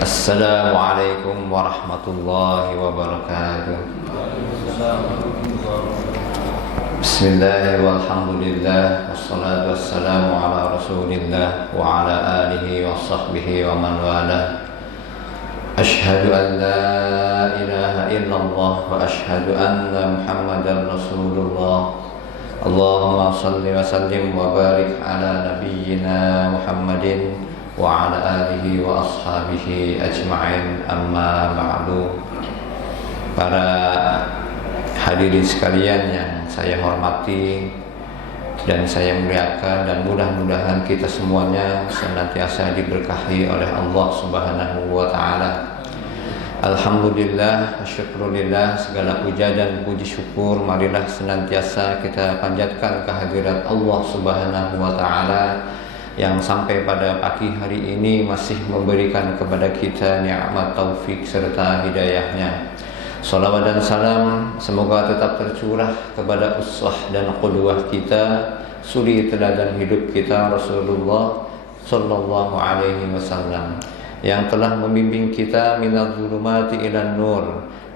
Assalamualaikum warahmatullahi wabarakatuh. Bismillah walhamdulillah wassalatu wassalamu ala rasulillah wa ala alihi wa sahbihi wa man wala. Ashhadu an la ilaha illallah wa ashhadu anna muhammadan rasulullah. Allahumma salli wa sallim wa barik ala nabiyyina Muhammadin wa ala alihi wa ashabihi ajma'in, amma ba'du. Para hadirin sekalian yang saya hormati dan saya muliakan, dan mudah-mudahan kita semuanya senantiasa diberkahi oleh Allah Subhanahu wa taala. Alhamdulillah, syukurillah, segala puja dan puji syukur marilah senantiasa kita panjatkan kehadirat Allah Subhanahu wa taala yang sampai pada pagi hari ini masih memberikan kepada kita nikmat taufik serta hidayahnya. Salawat dan salam semoga tetap tercurah kepada uswah dan qudwah kita, suri teladan hidup kita, Rasulullah sallallahu alaihi wasallam, yang telah membimbing kita minal zulumati ilan nur,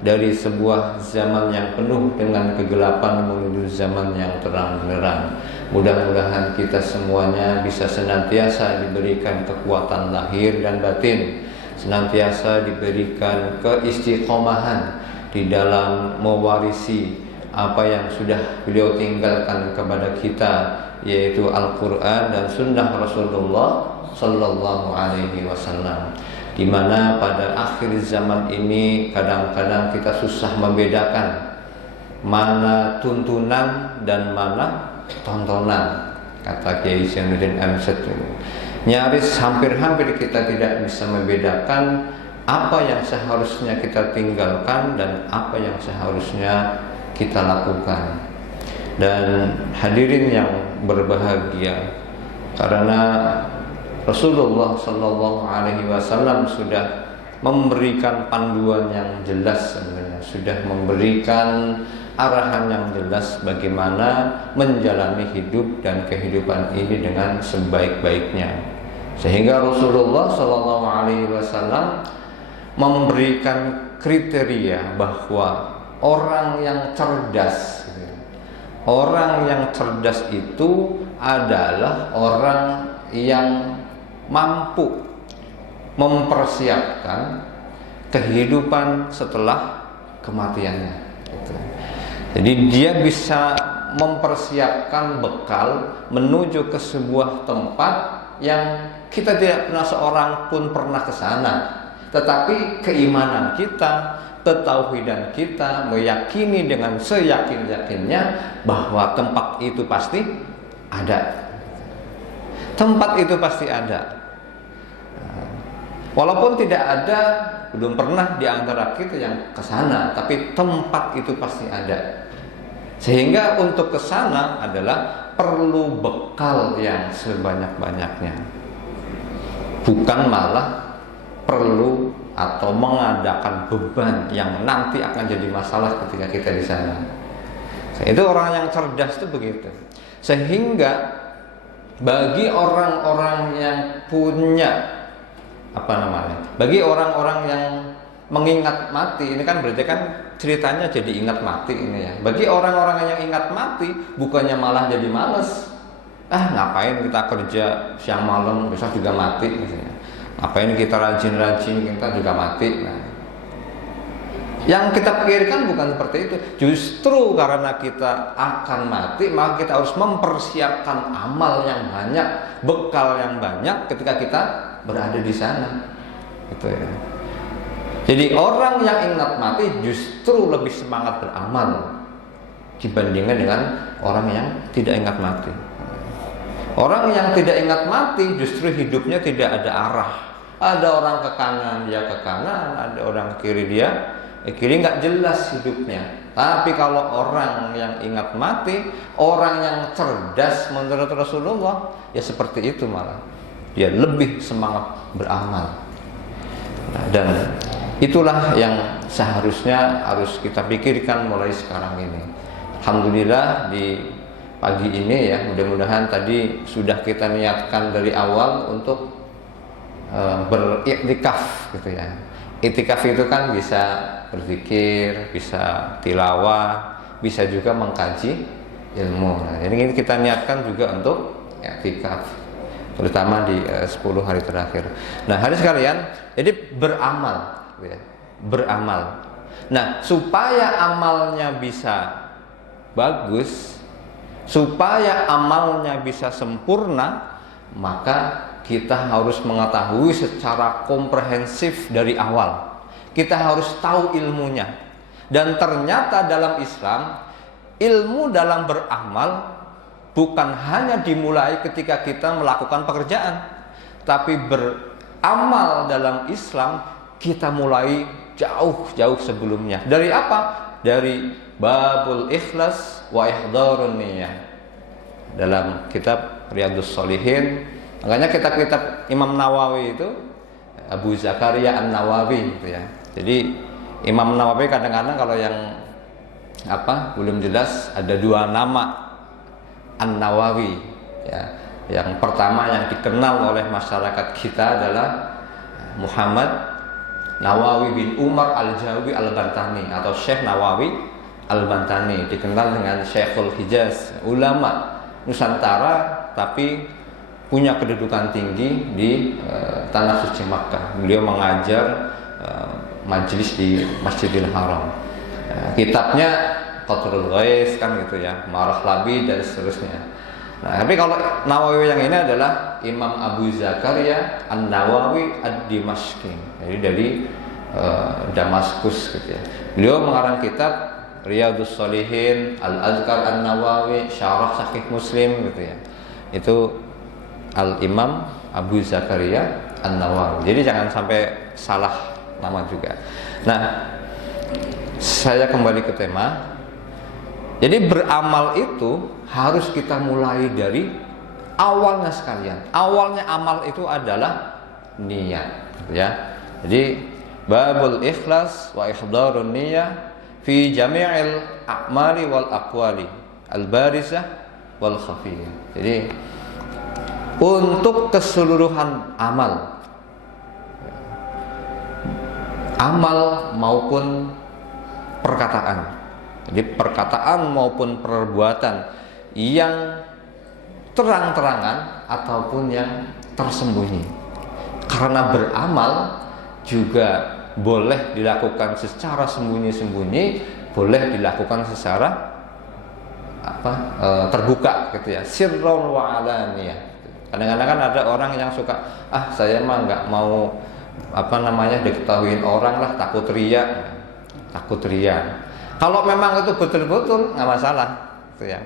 dari sebuah zaman yang penuh dengan kegelapan menuju zaman yang terang benderang. Mudah-mudahan kita semuanya bisa senantiasa diberikan kekuatan lahir dan batin, senantiasa diberikan keistiqomahan di dalam mewarisi apa yang sudah beliau tinggalkan kepada kita, yaitu Al-Quran dan Sunnah Rasulullah Sallallahu Alaihi Wasallam. Di mana pada akhir zaman ini kadang-kadang kita susah membedakan mana tuntunan dan mana tontonan, kata Kiai Zainuddin M.Syed. Nyaris hampir-hampir kita tidak bisa membedakan apa yang seharusnya kita tinggalkan dan apa yang seharusnya kita lakukan. Dan hadirin yang berbahagia, karena Rasulullah Sallallahu Alaihi Wasallam sudah memberikan panduan yang jelas, sebenarnya sudah memberikan arahan yang jelas bagaimana menjalani hidup dan kehidupan ini dengan sebaik-baiknya. Sehingga Rasulullah Sallallahu Alaihi Wasallam memberikan kriteria bahwa orang yang cerdas itu adalah orang yang mampu mempersiapkan kehidupan setelah kematiannya. Jadi dia bisa mempersiapkan bekal menuju ke sebuah tempat yang kita tidak pernah, seorang pun pernah ke sana, tetapi keimanan kita, ketauhidan kita meyakini dengan seyakin-yakinnya bahwa tempat itu pasti ada. Tempat itu pasti ada. Walaupun tidak ada, belum pernah di antara kita yang ke sana, tapi tempat itu pasti ada. Sehingga untuk ke sana adalah perlu bekal yang sebanyak-banyaknya. Bukan malah perlu atau mengadakan beban yang nanti akan jadi masalah ketika kita di sana. Itu orang yang cerdas itu begitu. Sehingga bagi orang-orang yang punya bagi orang-orang yang mengingat mati, ini kan berarti kan ceritanya jadi ingat mati ini ya. Bagi orang-orang yang ingat mati, bukannya malah jadi males. Ngapain kita kerja siang malam, besok juga mati misalnya. Ngapain kita rajin-rajin, kita juga mati. Nah, yang kita pikirkan bukan seperti itu. Justru karena kita akan mati, maka kita harus mempersiapkan amal yang banyak, bekal yang banyak ketika kita berada di sana. Gitu ya. Jadi orang yang ingat mati justru lebih semangat beramal dibandingkan dengan orang yang tidak ingat mati. Orang yang tidak ingat mati justru hidupnya tidak ada arah. Ada orang ke kanan, dia ke kanan, ada orang ke kiri, dia kiri, nggak jelas hidupnya. Tapi kalau orang yang ingat mati, orang yang cerdas menurut Rasulullah, ya seperti itu malah. Dia lebih semangat beramal. Nah, dan itulah yang seharusnya harus kita pikirkan mulai sekarang ini. Alhamdulillah di pagi ini ya, mudah-mudahan tadi sudah kita niatkan dari awal untuk beriktikaf gitu ya. Iktikaf itu kan bisa berzikir, bisa tilawah, bisa juga mengkaji ilmu. Nah, jadi kita niatkan juga untuk iktikaf, terutama di 10 hari terakhir. Nah, hari sekalian, jadi beramal, gitu ya, beramal. Nah, supaya amalnya bisa bagus, supaya amalnya bisa sempurna, maka kita harus mengetahui secara komprehensif dari awal. Kita harus tahu ilmunya. Dan ternyata dalam Islam, ilmu dalam beramal bukan hanya dimulai ketika kita melakukan pekerjaan, tapi beramal dalam Islam kita mulai jauh-jauh sebelumnya. Dari apa? Dari babul ikhlas wa ihdharun niyyah. Dalam kitab Riyadhus Shalihin, makanya kitab-kitab Imam Nawawi itu Abu Zakaria An-Nawawi gitu ya. Jadi Imam Nawawi kadang-kadang kalau yang belum jelas ada 2 nama An-Nawawi ya. Yang pertama yang dikenal oleh masyarakat kita adalah Muhammad Nawawi bin Umar Al-Jawi Al-Bantani atau Syekh Nawawi Al-Bantani, dikenal dengan Syekhul Hijaz, ulama Nusantara tapi punya kedudukan tinggi di tanah suci Makkah. Beliau mengajar majelis di Masjidil Haram. Kitabnya Qatrul Ghais kan gitu ya, Maraghlabi dan seterusnya. Nah, tapi kalau Nawawi yang ini adalah Imam Abu Zakaria An-Nawawi Ad-Dimashqi. Jadi dari Damaskus gitu ya. Beliau mengarang kitab Riyadhus Shalihin, Al-Azkar An-Nawawi, Syarah Sahih Muslim gitu ya. Itu Al-Imam Abu Zakaria An-Nawawi. Jadi jangan sampai salah nama juga. Nah, saya kembali ke tema. Jadi beramal itu harus kita mulai dari awalnya sekalian. Awalnya amal itu adalah niat, ya. Jadi babul ikhlas wa ihdharun niyyah fi jami'il a'mali wal aqwali al-barizah wal khafiyah. Jadi untuk keseluruhan amal maupun perkataan. Jadi perkataan maupun perbuatan yang terang-terangan ataupun yang tersembunyi. Karena beramal juga boleh dilakukan secara sembunyi-sembunyi, boleh dilakukan secara terbuka gitu ya, sirron wa alaniyah. Kadang-kadang kan ada orang yang suka, saya mah nggak mau diketahuin orang lah, takut riya. Kalau memang itu betul-betul nggak masalah, gitu ya.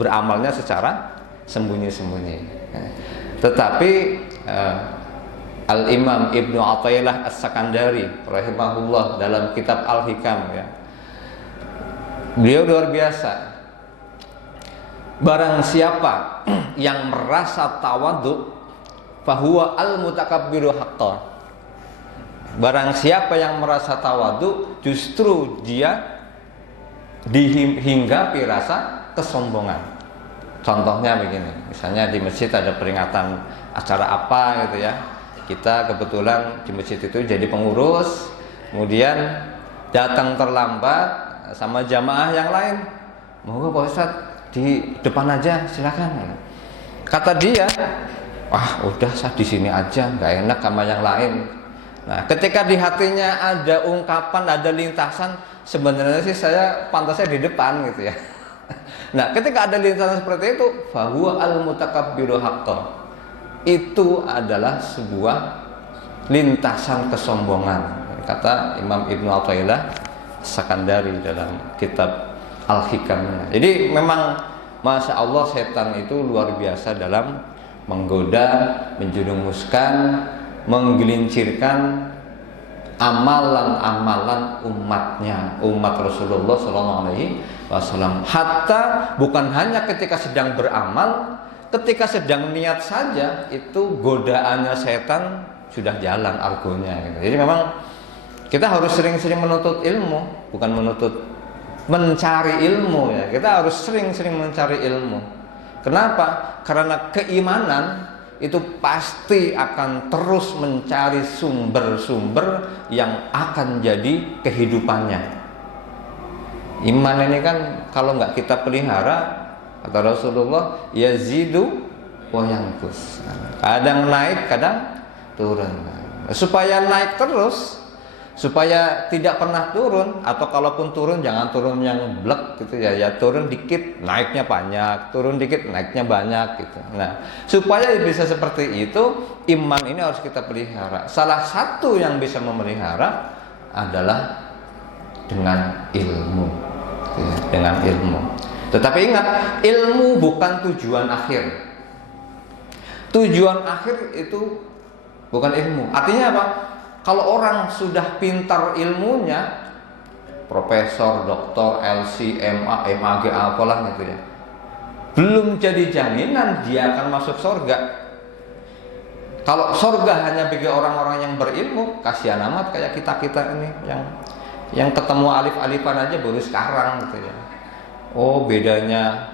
Beramalnya secara sembunyi-sembunyi. Tetapi Al-Imam Ibnu Athaillah As-Sakandari rahimahullah dalam kitab Al-Hikam ya, beliau luar biasa. Barang siapa yang merasa tawadhu fahuwa al-mutakabbiru haqqan. Barang siapa yang merasa tawadhu, justru dia dihinggapi rasa kesombongan. Contohnya begini, misalnya di masjid ada peringatan acara apa gitu ya, kita kebetulan di masjid itu jadi pengurus, kemudian datang terlambat sama jamaah yang lain, monggo Pak Ustadz di depan aja silakan. Kata dia, udah saya di sini aja, nggak enak sama yang lain. Nah, ketika di hatinya ada ungkapan, ada lintasan, sebenarnya sih saya pantasnya di depan gitu ya. Nah, ketika ada lintasan seperti itu, fahuwa al-mutakabbiru haqqan. Itu adalah sebuah lintasan kesombongan, kata Imam Ibnu Athaillah Sakandari dalam kitab Al-Hikam. Jadi memang Masya Allah setan itu luar biasa dalam menggoda, menjerumuskan, menggelincirkan amalan-amalan umat Rasulullah SAW. Hatta bukan hanya ketika sedang beramal, ketika sedang niat saja itu godaannya setan sudah jalan argonya gitu. Jadi memang kita harus sering-sering menuntut ilmu, bukan mencari ilmu ya. Kita harus sering-sering mencari ilmu. Kenapa? Karena keimanan itu pasti akan terus mencari sumber-sumber yang akan jadi kehidupannya. Iman ini kan kalau nggak kita pelihara, kata Rasulullah, yazidu wa yanqus. Kadang naik, kadang turun. Supaya naik terus, supaya tidak pernah turun, atau kalaupun turun jangan turun yang blek gitu ya, ya turun dikit naiknya banyak, turun dikit naiknya banyak gitu. Nah, supaya bisa seperti itu, iman ini harus kita pelihara. Salah satu yang bisa memelihara adalah dengan ilmu, ya, dengan ilmu. Tetapi ingat, ilmu bukan tujuan akhir. Tujuan akhir itu bukan ilmu. Artinya apa? Kalau orang sudah pintar ilmunya, profesor, doktor, LC, MA, MAG, apalah gitu ya, belum jadi jaminan dia akan masuk surga. Kalau surga hanya bagi orang-orang yang berilmu, kasihan amat kayak kita ini yang ketemu alif-alifan aja baru sekarang gitu ya. Oh, bedanya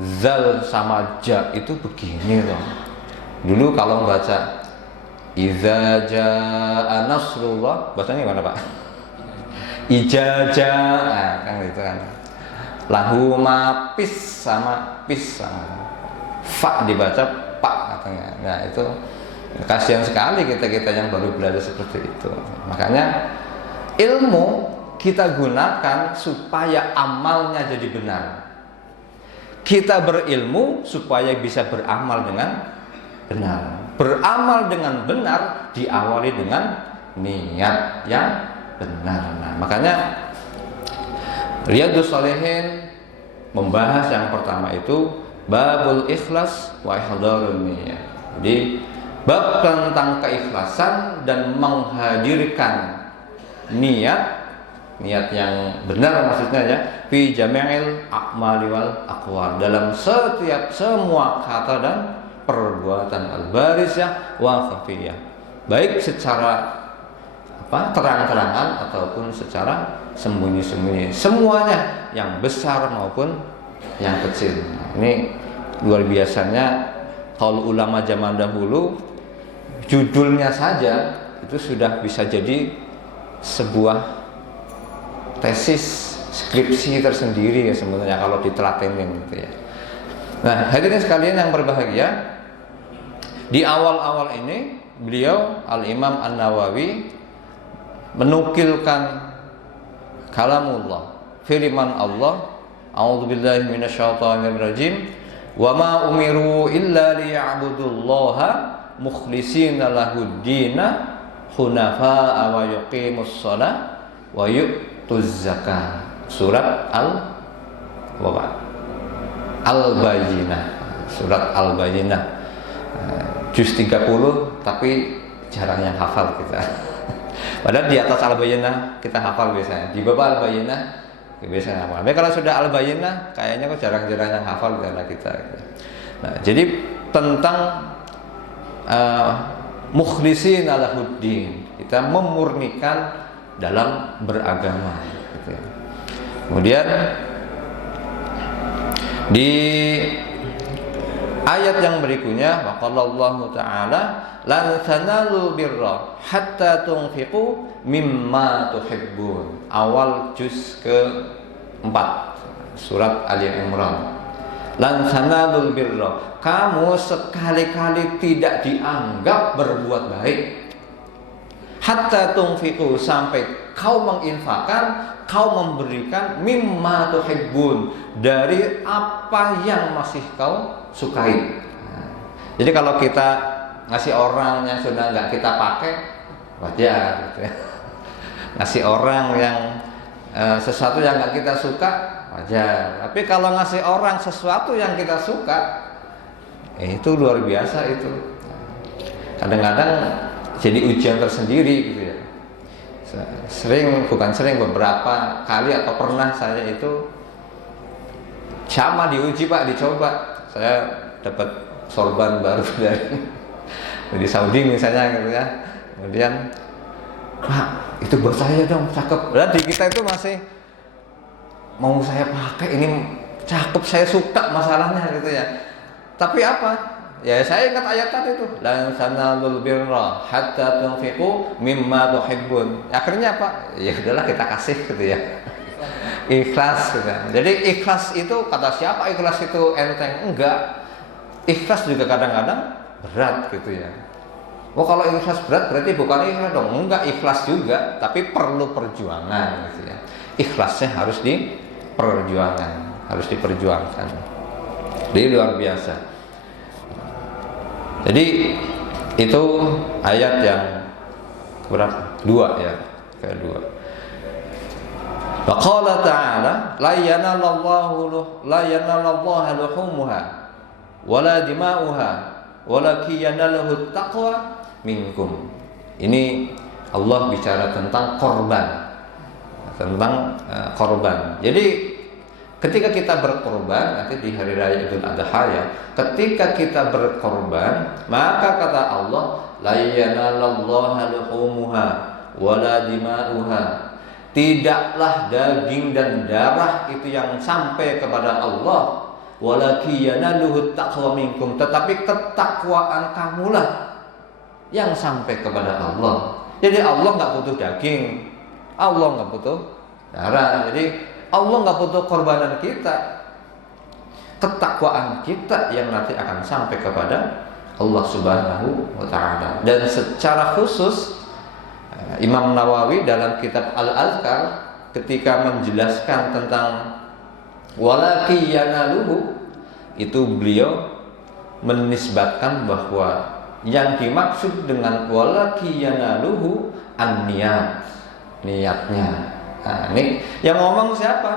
zal sama ja itu begini loh. Dulu kalau baca Iza jaa nasrullah, bahasanya gimana Pak? Ijaja, nah, kan gitu kan. Lahu ma pis sama pis sama fa dibaca pak katanya. Nah itu kasihan sekali kita yang baru belajar seperti itu. Makanya ilmu kita gunakan supaya amalnya jadi benar. Kita berilmu supaya bisa beramal dengan benar. Beramal dengan benar diawali dengan niat yang benar. Nah, makanya Riyadhus Shalihin membahas yang pertama itu babul ikhlas wa ihdharun niyyah. Jadi bab tentang keikhlasan dan menghadirkan niat yang benar, maksudnya ya, fi jami'il a'mali wal aqwal, dalam setiap semua kata dan perbuatan al-barizah wa khafiyah, baik secara terang-terangan ataupun secara sembunyi-sembunyi, semuanya yang besar maupun yang kecil. Ini luar biasanya kalau ulama zaman dahulu judulnya saja itu sudah bisa jadi sebuah tesis skripsi tersendiri ya sebenarnya kalau ditelatenin gitu ya. Nah, hadirin sekalian yang berbahagia, di awal-awal ini beliau Al-Imam An-Nawawi menukilkan kalamullah, firman Allah, a'udzubillahi minasyaitonirrajim, wa ma umiru illa liya'budullaha mukhlishina lahuddina hunafa'a wa yuqimus shalah wa yu'tuz zakah. Surat Al-Bayyinah. Surat Al-Bayyinah. Juz 30 tapi jarang yang hafal kita. Padahal di atas Al-Bayyinah kita hafal biasanya. Di bawah Al-Bayyinah biasanya hafal. Tapi kalau sudah Al-Bayyinah kayaknya kok jarang-jarang yang hafal karena kita. Nah, jadi tentang mukhlishina lahuddin, kita memurnikan dalam beragama gitu. Kemudian di ayat yang berikutnya, waqallallahu ta'ala lan tanalu birra hatta tunfiqu mimma tuhibbun. Awal juz ke-4 surat Ali Imran. Lan tanalu birra, kamu sekali-kali tidak dianggap berbuat baik. Hatta tunfiqu, sampai kau menginfakkan, kau memberikan mimma tuhibbun, dari apa yang masih kau sukai. Jadi kalau kita ngasih orang yang sudah nggak kita pakai, wajar gitu ya. Ngasih orang yang sesuatu yang nggak kita suka, wajar. Tapi kalau ngasih orang sesuatu yang kita suka, itu luar biasa itu. Kadang-kadang jadi ujian tersendiri gitu ya. Bukan sering, beberapa kali atau pernah saya itu sama diuji Pak, dicoba. Saya dapat sorban baru dari Saudi misalnya gitu ya. Kemudian, Pak, itu buat saya dong, cakep. Nah, di kita itu masih mau saya pakai, ini cakep, saya suka masalahnya gitu ya. Tapi apa? Ya saya ingat ayat tadi itu, lan sanalul birra hatta tunfiqu mimma tuhibbun. Akhirnya apa? Ya udahlah kita kasih gitu ya. Ikhlas gitu. Jadi ikhlas itu kata siapa ikhlas itu enteng? Enggak. Ikhlas juga kadang-kadang berat gitu ya. Oh kalau ikhlas berat berarti bukan ikhlas dong. Enggak, ikhlas juga, tapi perlu perjuangan gitu ya. Ikhlasnya harus diperjuangkan. Jadi luar biasa. Jadi itu ayat yang berapa? 2 ya, kedua. Wa qala ta'ala la yanalallahu luhumuha wala dima'uha walakin yanaluhu taqwa minkum. Ini Allah bicara tentang korban. Jadi ketika kita berkorban nanti di hari raya Idul Adha ya, ketika kita berkorban maka kata Allah la yanalallaha luhumuha wala dima'uha, tidaklah daging dan darah itu yang sampai kepada Allah, walakin yanaluhu taqwa minkum, tetapi ketakwaan kamulah yang sampai kepada Allah. Jadi Allah nggak butuh daging, Allah nggak butuh darah, jadi Allah nggak butuh korbanan kita, ketakwaan kita yang nanti akan sampai kepada Allah Subhanahu wa Ta'ala. Dan secara khusus Imam Nawawi dalam kitab Al-Azkar ketika menjelaskan tentang walaki yanaluhu, itu beliau menisbatkan bahwa yang dimaksud dengan walaki yanaluhu an-niyat, niatnya. Nah, ini yang ngomong siapa?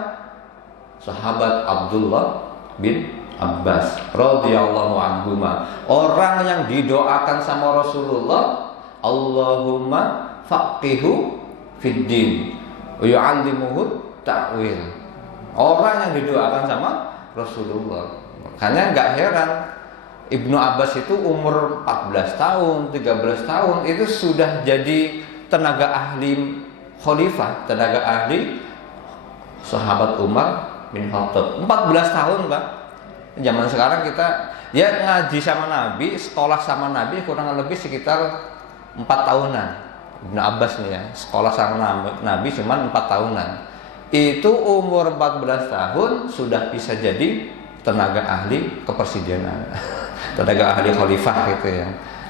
Sahabat Abdullah bin Abbas radhiyallahu anhuma. Orang yang didoakan sama Rasulullah, Allahumma faqihu fid din wa yu'allimuhu ta'wil. Orang yang didoakan sama Rasulullah. Makanya enggak heran Ibnu Abbas itu umur 14 tahun, 13 tahun itu sudah jadi tenaga ahli khalifah, tenaga ahli sahabat Umar bin Khattab. 14 tahun, Pak. Zaman sekarang kita ya ngaji sama Nabi, sekolah sama Nabi kurang lebih sekitar 4 tahunan. Ibnu Abbas nih ya, sekolah sama Nabi cuma 4 tahunan. Itu umur 14 tahun sudah bisa jadi tenaga ahli kepresidenan. Tenaga ahli khalifah gitu ya.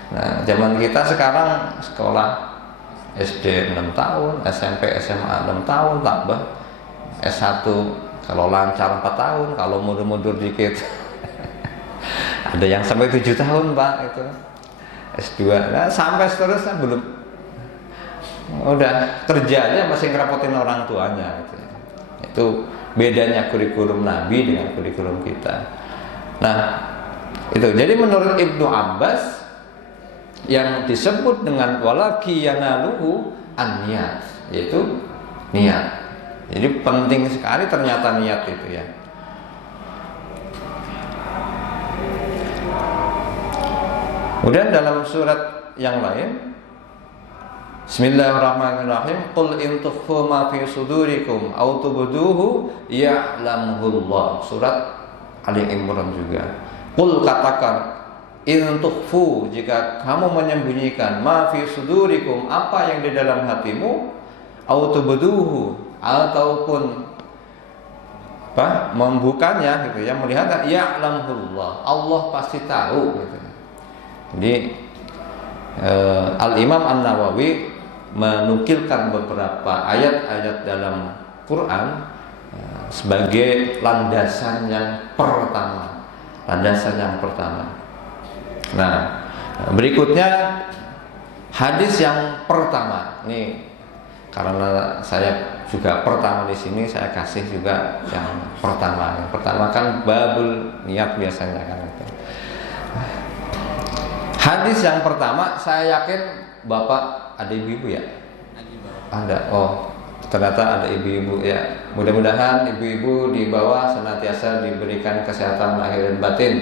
Nah, zaman kita sekarang sekolah SD 6 tahun, SMP, SMA 6 tahun, tambah S1 kalau lancar 4 tahun, kalau mundur-mundur dikit ada yang sampai 7 tahun Pak itu S2, nah, sampai seterusnya belum, udah kerjanya masih ngerapotin orang tuanya gitu. Itu bedanya kurikulum Nabi dengan kurikulum kita. Nah itu, jadi menurut Ibnu Abbas yang disebut dengan walaki yanaluhu an-niyat, yaitu niat. Jadi penting sekali ternyata niat itu ya. Kemudian dalam surat yang lain, Bismillahirrahmanirrahim, qul in tukhfu ma fi sudurikum aw tubduhu ya'lamuhullah. Surat Ali Imran juga. Qul, katakan, in tukhfu, jika kamu menyembunyikan, ma fi sudurikum, apa yang di dalam hatimu, aw tubduhu, ataupun apa, membukanya gitu ya, melihat ya'lamuhullah, Allah pasti tahu gitu. Jadi Al-Imam An-Nawawi menukilkan beberapa ayat-ayat dalam Quran sebagai landasan yang pertama. Nah, berikutnya hadis yang pertama. Ini karena saya juga pertama di sini, saya kasih juga yang pertama. Yang pertama kan babul niat biasanya kan itu. Hadis yang pertama, saya yakin Bapak ada ibu-ibu ya? Ada. Oh, ternyata ada ibu-ibu ya. Mudah-mudahan ibu-ibu di bawah senantiasa diberikan kesehatan lahir dan batin,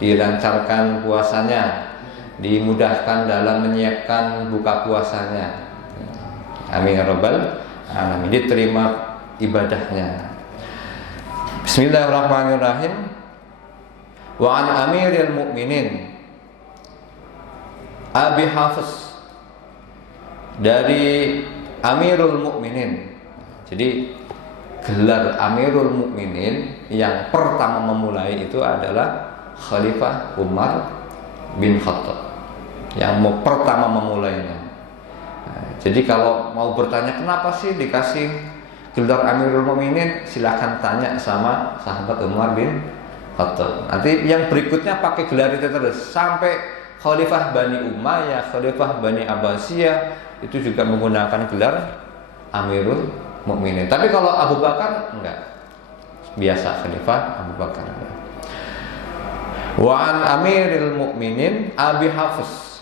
dilancarkan puasanya, dimudahkan dalam menyiapkan buka puasanya. Amin ya rabbal alamin. Diterima ibadahnya. Bismillahirrahmanirrahim. Wa an Amiril Mukminin Abi Hafiz, dari Amirul Mukminin. Jadi gelar Amirul Mukminin yang pertama memulai itu adalah Khalifah Umar bin Khattab, yang pertama memulainya. Jadi kalau mau bertanya kenapa sih dikasih gelar Amirul Mukminin, silakan tanya sama sahabat Umar bin Khattab. Nanti yang berikutnya pakai gelar itu terus sampai Khalifah Bani Umayyah, Khalifah Bani Abbasiyah itu juga menggunakan gelar Amirul Mukminin. Tapi kalau Abu Bakar enggak, biasa Khalifah Abu Bakar. Wa an Amiril Mukminin Abi Hafiz.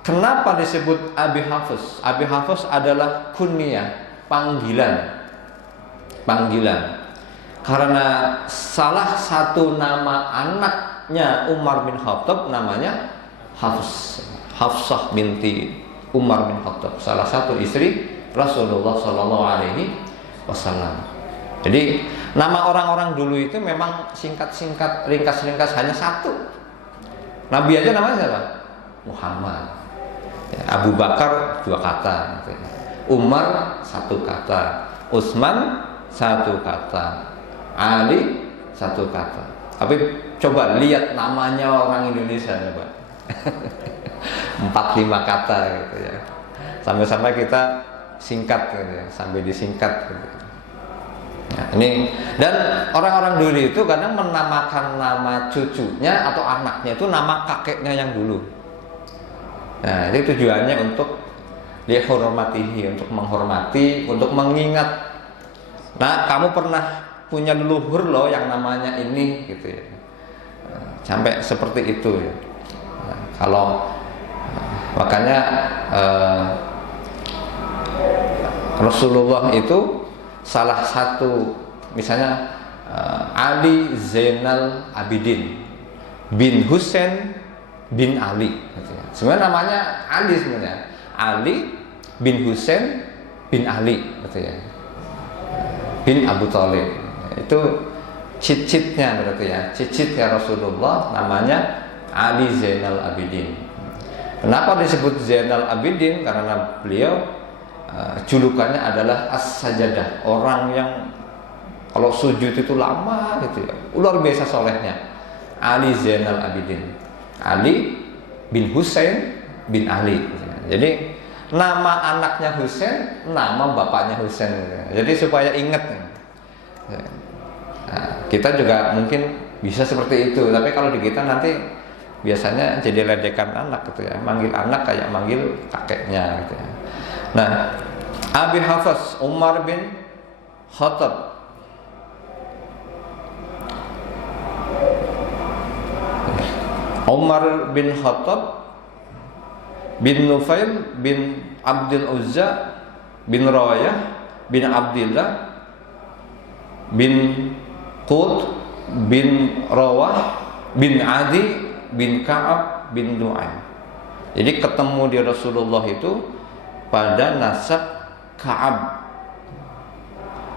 Kenapa disebut Abi Hafiz? Abi Hafiz adalah kunyah, panggilan. Karena salah satu nama anaknya Umar bin Khattab namanya Hafs, Hafsah binti Umar bin Khattab, salah satu istri Rasulullah Shallallahu Alaihi Wasallam. Jadi nama orang-orang dulu itu memang singkat-singkat, ringkas-ringkas, hanya satu. Nabi aja namanya siapa? Muhammad. Ya, Abu Bakar 2 kata, Umar 1 kata, Utsman 1 kata, Ali 1 kata. Tapi coba lihat namanya orang Indonesia, coba 4-5 kata gitu ya. Sampai-sampai kita singkat gitu ya, sampai disingkat gitu. Nah, ini, dan orang-orang dulu itu kadang menamakan nama cucunya atau anaknya itu nama kakeknya yang dulu. Nah, itu tujuannya untuk dihormatihi, untuk menghormati, untuk mengingat. Nah, kamu pernah punya leluhur loh yang namanya ini gitu ya. Sampai seperti itu ya. Nah, kalau makanya Rasulullah itu salah satu, misalnya Ali Zainal Abidin bin Husain bin Ali gitu ya. Sebenarnya namanya Ali, sebenarnya Ali bin Husain bin Ali gitu ya, bin Abu Thalib. Itu cicitnya berarti ya, cicitnya Rasulullah namanya Ali Zainal Abidin. Kenapa disebut Zainal Abidin? Karena beliau julukannya adalah As-Sajadah, orang yang kalau sujud itu lama gitu ya, luar biasa solehnya. Ali Zainal Abidin, Ali bin Husain bin Ali. Jadi nama anaknya Husain, nama bapaknya Husain. Jadi supaya ingat. Nah, kita juga mungkin bisa seperti itu. Tapi kalau di kita nanti biasanya jadi ledekan anak gitu ya, manggil anak kayak manggil kakeknya gitu ya. Nah, Abi Hafiz Umar bin Khattab. Umar bin Khattab bin Nufail bin Abdul Uzza bin Rawayah bin Abdillah bin Qut bin Rawah bin Adi bin Ka'ab bin Du'aim. Jadi ketemu di Rasulullah itu pada nasab Ka'ab.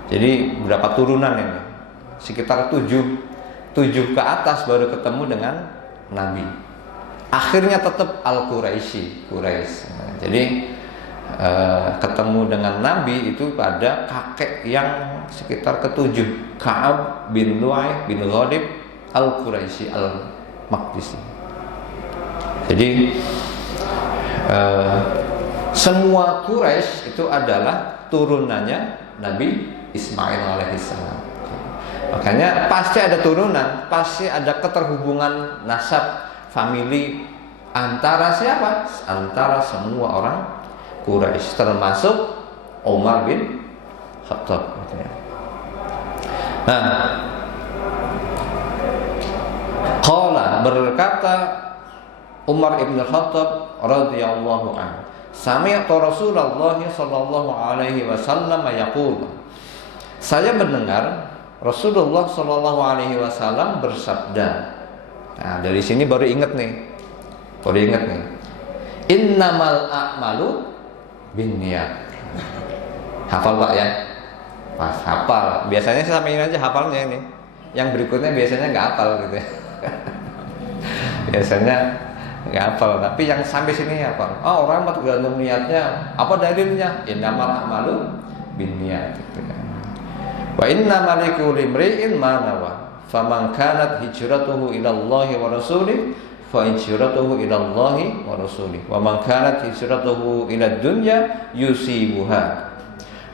Jadi berapa turunan ini? Sekitar 7 ke atas baru ketemu dengan Nabi. Akhirnya tetap Al-Quraisy, Quraisy. Jadi ketemu dengan Nabi itu pada kakek yang sekitar ke-7, Ka'ab bin Lu'ay bin Ghalib Al-Quraisy Al-Maqdisi. Jadi semua Quraisy itu adalah turunannya Nabi Ismail alaihissalam. Makanya pasti ada turunan, pasti ada keterhubungan nasab famili antara siapa? Antara semua orang Quraisy, termasuk Umar bin Khattab. Nah, qala, berkata Umar bin Khattab radhiyallahu anhu, sami'tu Rasulullah sallallahu alaihi wasallam yaqul, saya mendengar Rasulullah sallallahu alaihi wasallam bersabda. Nah, dari sini baru ingat nih. Innamal a'malu binniyat. Hafal Pak ya? Pas hafal. Biasanya saya sampaikan aja hafalnya ini. Yang berikutnya biasanya nggak hafal gitu ya. Biasanya nggak hafal, tapi yang sampai sini hafal. Oh, orang tergantung niatnya. Apa dalilnya? Innamal a'malu binniyat. Wa innamal likulli imri'in ma nawa. Faman kanat hijratuhu ila Allah wa rasulih fa hijratuhu ila Allah wa rasulih. Wa man kanat hijratuhu ila dunya yusibuha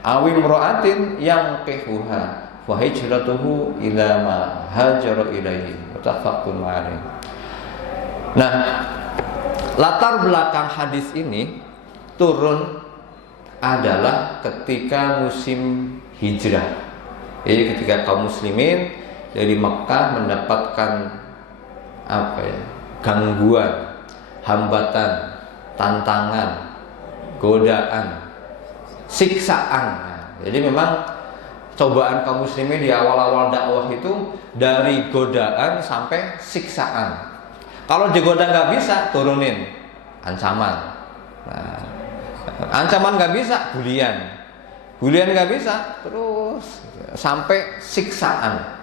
aw imra'atin yanqihuha fa hijratuhu ila ma hajara ilaihi. Muttafaqun alaih. Nah, latar belakang hadis ini turun adalah ketika musim hijrah. Jadi ketika kaum muslimin dari Mekah mendapatkan gangguan, hambatan, tantangan, godaan, siksaan. Jadi memang cobaan kaum muslimin di awal-awal dakwah itu dari godaan sampai siksaan. Kalau digoda nggak bisa, turunin ancaman. Nah, ancaman nggak bisa, bulian nggak bisa, terus sampai siksaan.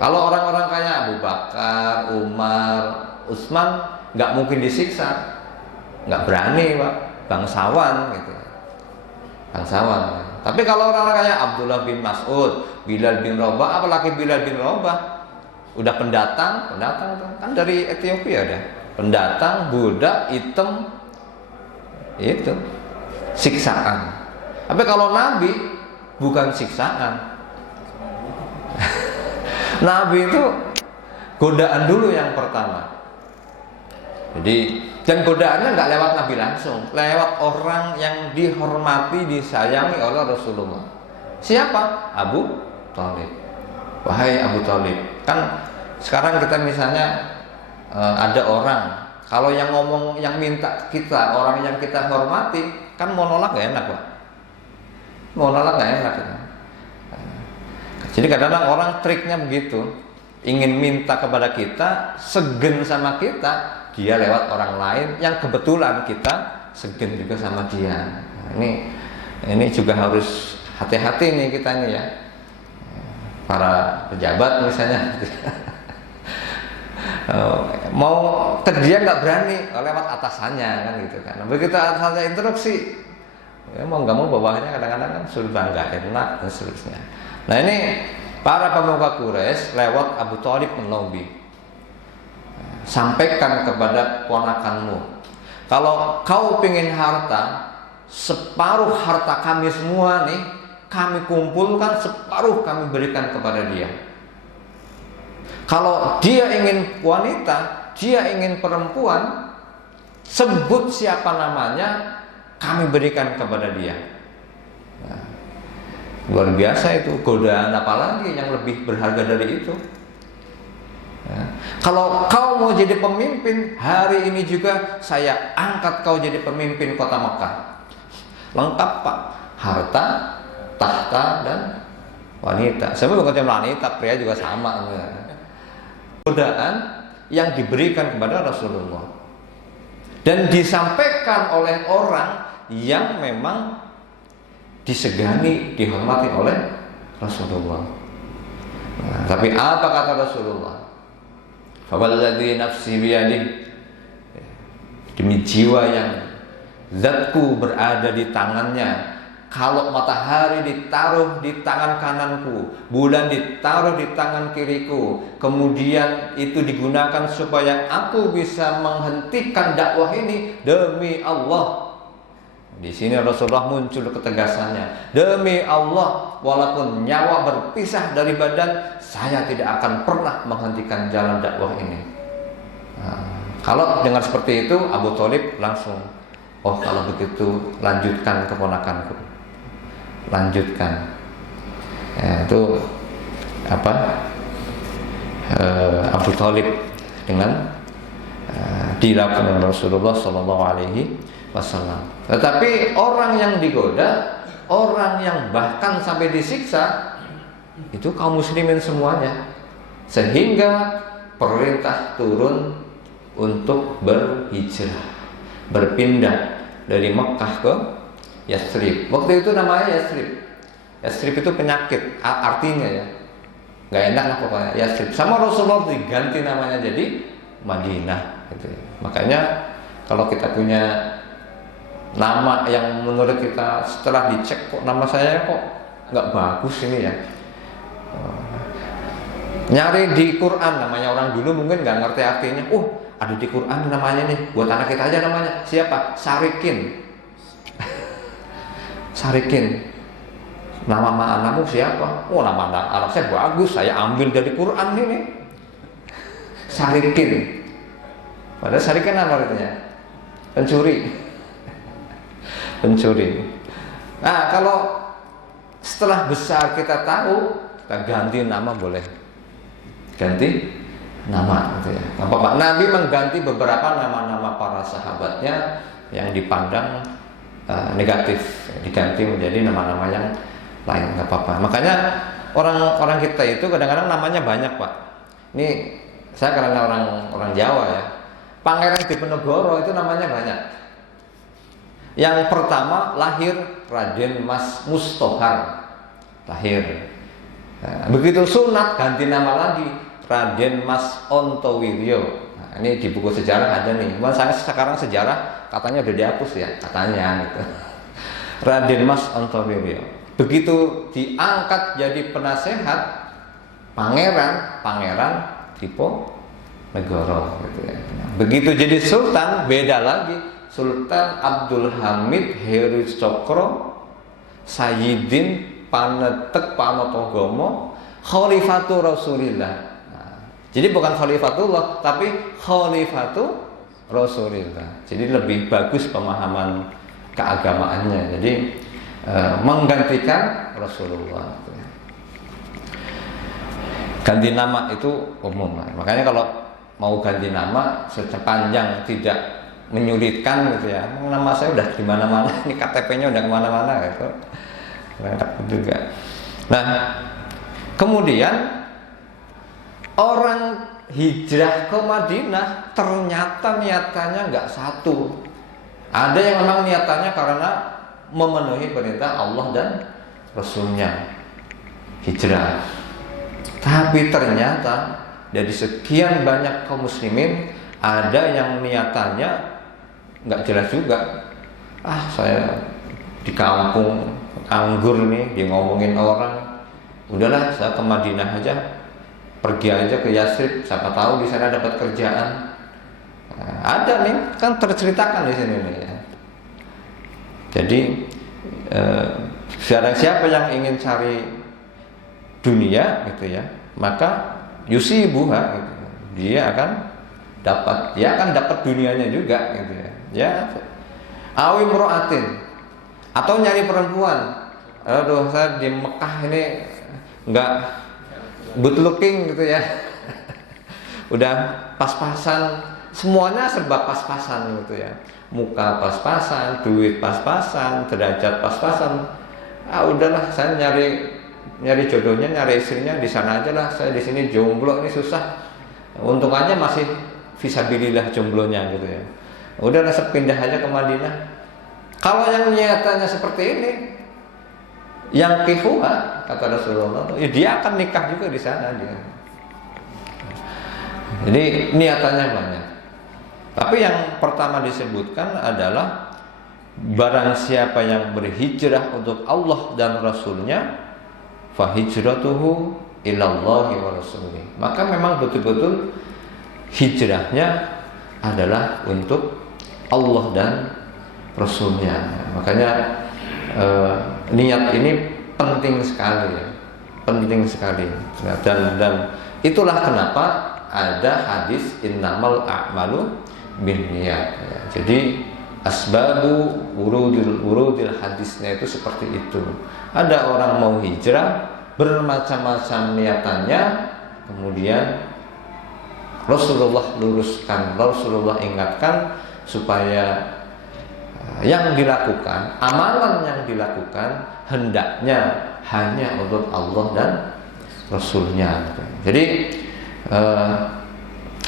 Kalau orang-orang kayak Abu Bakar, Umar, Utsman nggak mungkin disiksa, nggak berani, Pak, bangsawan gitu, bangsawan. Tapi kalau orang-orang kayak Abdullah bin Mas'ud, Bilal bin Rabah, apalagi Bilal bin Rabah, udah pendatang kan dari Ethiopia, ada pendatang, budak, hitam, itu siksaan. Tapi kalau Nabi bukan siksaan. Nabi itu godaan dulu yang pertama. Jadi, dan godaannya nggak lewat Nabi langsung, lewat orang yang dihormati, disayangi oleh Rasulullah. Siapa? Abu Thalib. Wahai Abu Thalib, kan sekarang kita misalnya ada orang, kalau yang ngomong, yang minta kita, orang yang kita hormati, kan mau nolak gak enak, Pak. Mau nolak gak enak kan? Jadi kadang-kadang orang triknya begitu, ingin minta kepada kita, segen sama kita, dia lewat orang lain yang kebetulan kita segen juga sama dia. Nah, ini juga harus hati-hati nih kita nih ya, para pejabat misalnya. Mau kerja nggak berani lewat atasannya kan gitu kan. Begitu atasannya instruksi, ya mau nggak mau bawahnya kadang-kadang kan sudah nggak enak dan seterusnya. Nah ini para pemuka Quraisy lewat Abu Thalib melobi, sampaikan kepada ponakanmu, kalau kau pengen harta, separuh harta kami semua nih kami kumpulkan, separuh kami berikan kepada dia. Kalau dia ingin wanita, dia ingin perempuan, sebut siapa namanya, kami berikan kepada dia. Nah, luar biasa itu, godaan apalagi yang lebih berharga dari itu. Nah, kalau kau mau jadi pemimpin, hari ini juga saya angkat kau jadi pemimpin kota Mekah. Lengkap, Pak, harta, tahta, dan wanita. Sebenarnya bukan cuma wanita, pria juga sama. Godaan yang diberikan kepada Rasulullah dan disampaikan oleh orang yang memang disegani, dihormati oleh Rasulullah. Nah, tapi apa kata Rasulullah? Fawalladzi nafsi biyadihi, demi jiwa yang zatku berada di tangannya, kalau matahari ditaruh di tangan kananku, bulan ditaruh di tangan kiriku, kemudian itu digunakan supaya aku bisa menghentikan dakwah ini, demi Allah. Di sini Rasulullah muncul ketegasannya. Demi Allah, walaupun nyawa berpisah dari badan, saya tidak akan pernah menghentikan jalan dakwah ini. Nah, kalau dengar seperti itu, Abu Thalib langsung, oh kalau begitu lanjutkan keponakanku. Lanjutkan. Ya, itu apa? Abu Thalib dengan dilakukan oleh Rasulullah Shallallahu Alaihi Wasallam. Tetapi orang yang digoda, orang yang bahkan sampai disiksa, itu kaum muslimin semuanya. Sehingga perintah turun untuk berhijrah, berpindah dari Mekah ke Yathrib. Waktu itu namanya Yathrib. Yathrib itu penyakit, artinya ya, nggak enak lah pokoknya. Yathrib. Sama Rasulullah diganti namanya jadi Madinah gitu. Makanya kalau kita punya nama yang menurut kita setelah dicek kok nama saya kok nggak bagus ini ya, nyari di Quran namanya, orang dulu mungkin nggak ngerti artinya. Ada di Quran namanya nih, buat anak kita aja namanya siapa? Sarikin. Sarikin. Nama anakmu siapa? Nama anak saya bagus, saya ambil dari Quran ini. Sarikin. Padahal Sarikin apa artinya? Pencuri. Pencuri. Nah, kalau setelah besar kita tahu, kita ganti nama boleh. Ganti nama gitu ya. Apa-apa. Nabi mengganti beberapa nama-nama para sahabatnya yang dipandang negatif, diganti menjadi nama-nama yang lain, nggak apa-apa. Makanya orang kita itu kadang-kadang namanya banyak, Pak. Ini saya karena orang Jawa ya. Pangeran Diponegoro itu namanya banyak. Yang pertama lahir Raden Mas Mustohar, lahir. Nah, begitu sunat ganti nama lagi, Raden Mas Ontowiryo. Nah, ini di buku sejarah ada nih. Saya sekarang sejarah katanya udah dihapus ya, katanya gitu. Raden Mas Ontowiryo. Begitu diangkat jadi penasehat Pangeran Diponegoro gitu ya. Begitu jadi sultan beda lagi, Sultan Abdul Hamid Heru Cokro Sayyidin Panetek Panotogomo Khalifatul Rasulillah. Jadi bukan Khalifatullah, tapi Khalifatu Rasulillah. Jadi lebih bagus pemahaman keagamaannya. Jadi menggantikan Rasulullah. Ganti nama itu umum. Makanya kalau mau ganti nama sepanjang tidak menyulitkan gitu ya. Nama saya udah di mana-mana, ini KTP-nya udah kemana-mana gitu. Juga. Nah, kemudian orang hijrah ke Madinah ternyata niatannya nggak satu. Ada yang memang niatannya karena memenuhi perintah Allah dan Rasulnya, hijrah. Tapi ternyata dari sekian banyak kaum muslimin ada yang niatannya nggak jelas juga. Saya di kampung anggur nih, dia ngomongin orang, udahlah saya ke Madinah aja. Pergi aja ke Yathrib, siapa tahu di sana dapat kerjaan. Ada nih, kan terceritakan di sini nih ya. Jadi siapa yang ingin cari dunia gitu ya, maka yusibuha gitu. Dia akan dapat dunianya juga gitu ya. Ya, awi mro'atin, atau nyari perempuan. Aduh, saya di Mekah ini nggak good looking gitu ya. Udah pas-pasan, semuanya serba pas-pasan gitu ya. Muka pas-pasan, duit pas-pasan, derajat pas-pasan. Udahlah, saya nyari jodohnya, nyari istrinya di sana aja lah. Saya di sini jomblo, ini susah. Untungannya masih fisabilillah jomblonya gitu ya. Udahlah, saya pindah aja ke Madinah. Kalau yang niatannya seperti ini, yang kihuha kata Rasulullah, ya dia akan nikah juga di sana dia. Jadi niatannya banyak. Tapi yang pertama disebutkan adalah barang siapa yang berhijrah untuk Allah dan Rasulnya, fahijratuhu ilallahi wa rasulih. Maka memang betul-betul hijrahnya adalah untuk Allah dan Rasulnya. Makanya niat ini penting sekali ya. Penting sekali. Dan itulah kenapa ada hadis innamal a'malu binniyat ya. Jadi asbabu wurudil hadisnya itu seperti itu. Ada orang mau hijrah bermacam-macam niatannya, kemudian Rasulullah luruskan, Rasulullah ingatkan supaya yang dilakukan, amalan yang dilakukan hendaknya hanya untuk Allah dan Rasulnya. Jadi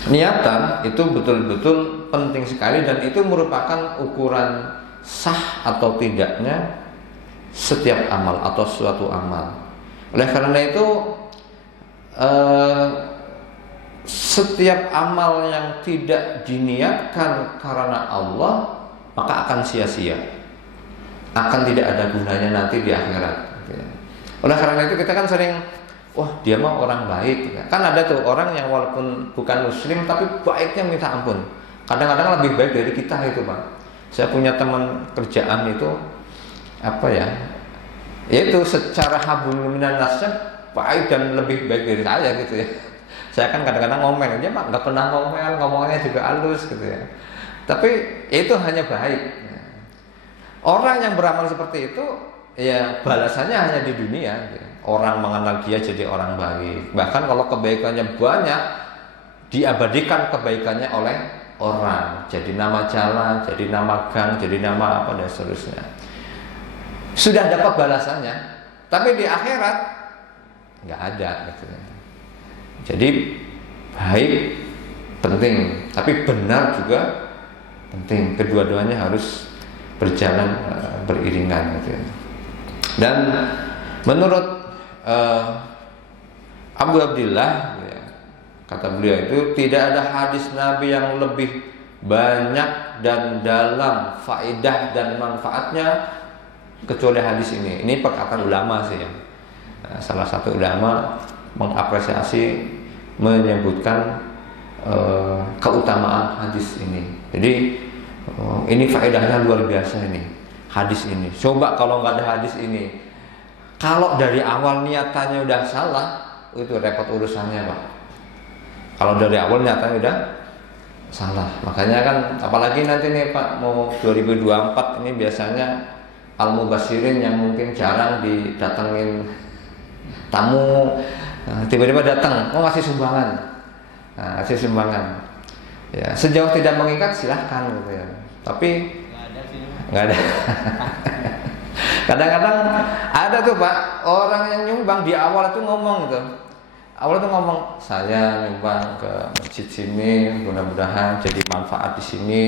niatan itu betul-betul penting sekali, dan itu merupakan ukuran sah atau tidaknya setiap amal atau suatu amal. Oleh karena itu setiap amal yang tidak diniatkan karena Allah maka akan sia-sia, akan tidak ada gunanya nanti di akhirat. Oleh karena itu kita kan sering, wah dia mah orang baik. Kan ada tuh orang yang walaupun bukan muslim tapi baiknya minta ampun. Kadang-kadang lebih baik dari kita itu, Pak. Saya punya teman kerjaan itu apa ya? Yaitu secara hablum minan nasnya baik dan lebih baik dari saya gitu ya. Saya kan kadang-kadang ngomel, dia mah nggak pernah ngomel, ngomongnya juga halus gitu ya. Tapi itu hanya baik. Orang yang beramal seperti itu, ya balasannya hanya di dunia. Gitu. Orang mengenal dia jadi orang baik. Bahkan kalau kebaikannya banyak, diabadikan kebaikannya oleh orang. Jadi nama jalan, jadi nama gang, jadi nama apa dan seterusnya. Sudah dapat balasannya, tapi di akhirat nggak ada. Gitu. Jadi baik penting, tapi benar juga penting. Kedua-duanya harus berjalan beriringan. Gitu. Dan menurut Abu Abdillah, ya, kata beliau itu tidak ada hadis Nabi yang lebih banyak dan dalam faedah dan manfaatnya kecuali hadis ini. Ini perkataan ulama sih ya. Salah satu ulama mengapresiasi, menyebutkan keutamaan hadis ini. Jadi ini faedahnya luar biasa ini hadis ini. Coba kalau nggak ada hadis ini, kalau dari awal niatannya udah salah, itu repot urusannya, Pak. Kalau dari awal niatannya udah salah, makanya kan apalagi nanti nih Pak, mau 2024 ini biasanya al-mubasysirin yang mungkin jarang didatengin tamu. Nah, tiba-tiba datang, mau ngasih sumbangan. Nah, ngasih sumbangan. Ya, sejauh tidak mengikat silahkan gitu ya. Tapi nggak ada. Kadang-kadang ada tuh Pak, orang yang nyumbang di awal itu ngomong gitu. Awal itu ngomong, saya nyumbang ke masjid sini, mudah-mudahan jadi manfaat di sini.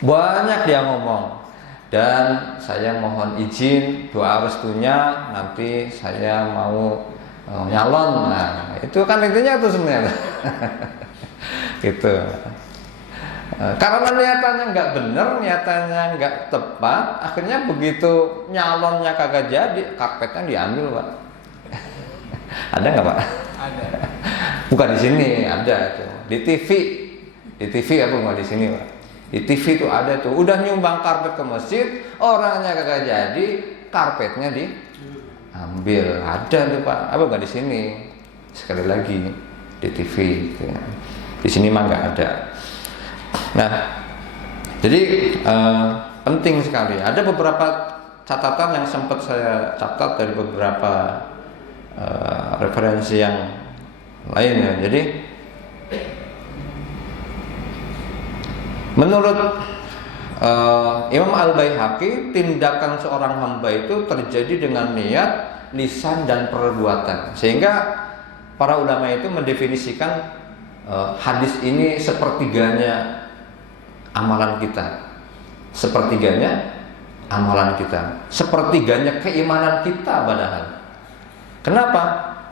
Banyak dia ngomong. Dan saya mohon izin doa restunya, nanti saya mau nyalon. Nah, itu kan intinya itu sebenarnya. Gitu. Karena niatannya nggak benar, niatannya nggak tepat, akhirnya begitu nyalonnya kagak jadi, karpetnya diambil, Pak. Ada nggak, Pak? Ada. Bukan di sini, ada tuh. Di TV apa nggak di sini, Pak? Di TV tuh ada tuh. Udah nyumbang karpet ke masjid, orangnya kagak jadi, karpetnya diambil. Ada tuh, Pak. Apa nggak di sini? Sekali lagi di TV. Gitu ya. Di sini mah nggak ada. Nah, jadi penting sekali. Ada beberapa catatan yang sempat saya catat dari beberapa referensi yang lainnya. Jadi, menurut Imam Al-Baihaqi, tindakan seorang hamba itu terjadi dengan niat, lisan dan perbuatan. Sehingga para ulama itu mendefinisikan hadis ini sepertiganya amalan kita, sepertiganya amalan kita, sepertiganya keimanan kita padahal. Kenapa?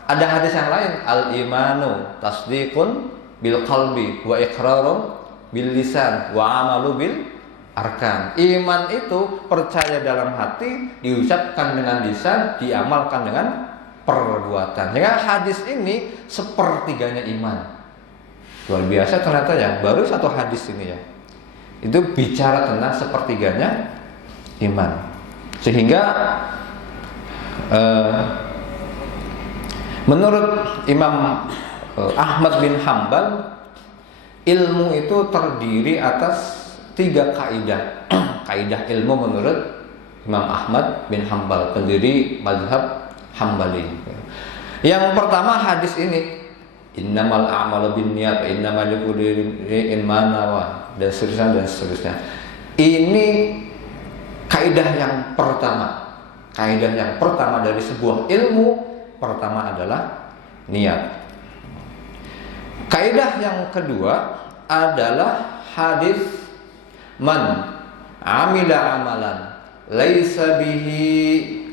Ada hadis yang lain, al-imanu tasdiqun bil qalbi wa iqrarun bil lisan wa amalu bil arkan. Iman itu percaya dalam hati, diucapkan dengan lisan, diamalkan dengan perbuatan. Sehingga hadis ini sepertiganya iman. Luar biasa ternyata ya, baru satu hadis ini ya. Itu bicara tentang sepertiganya iman. Sehingga menurut Imam Ahmad bin Hambal, ilmu itu terdiri atas 3 kaidah. Kaidah ilmu menurut Imam Ahmad bin Hambal, pendiri mazhab Hambali. Yang pertama hadis ini, innamal a'malu binniyat wa innamal likulli imrin ma nawa, dan seterusnya. Ini kaidah yang pertama. Kaidah yang pertama dari sebuah ilmu pertama adalah niat. Kaidah yang kedua adalah hadis man amila amalan laisa bihi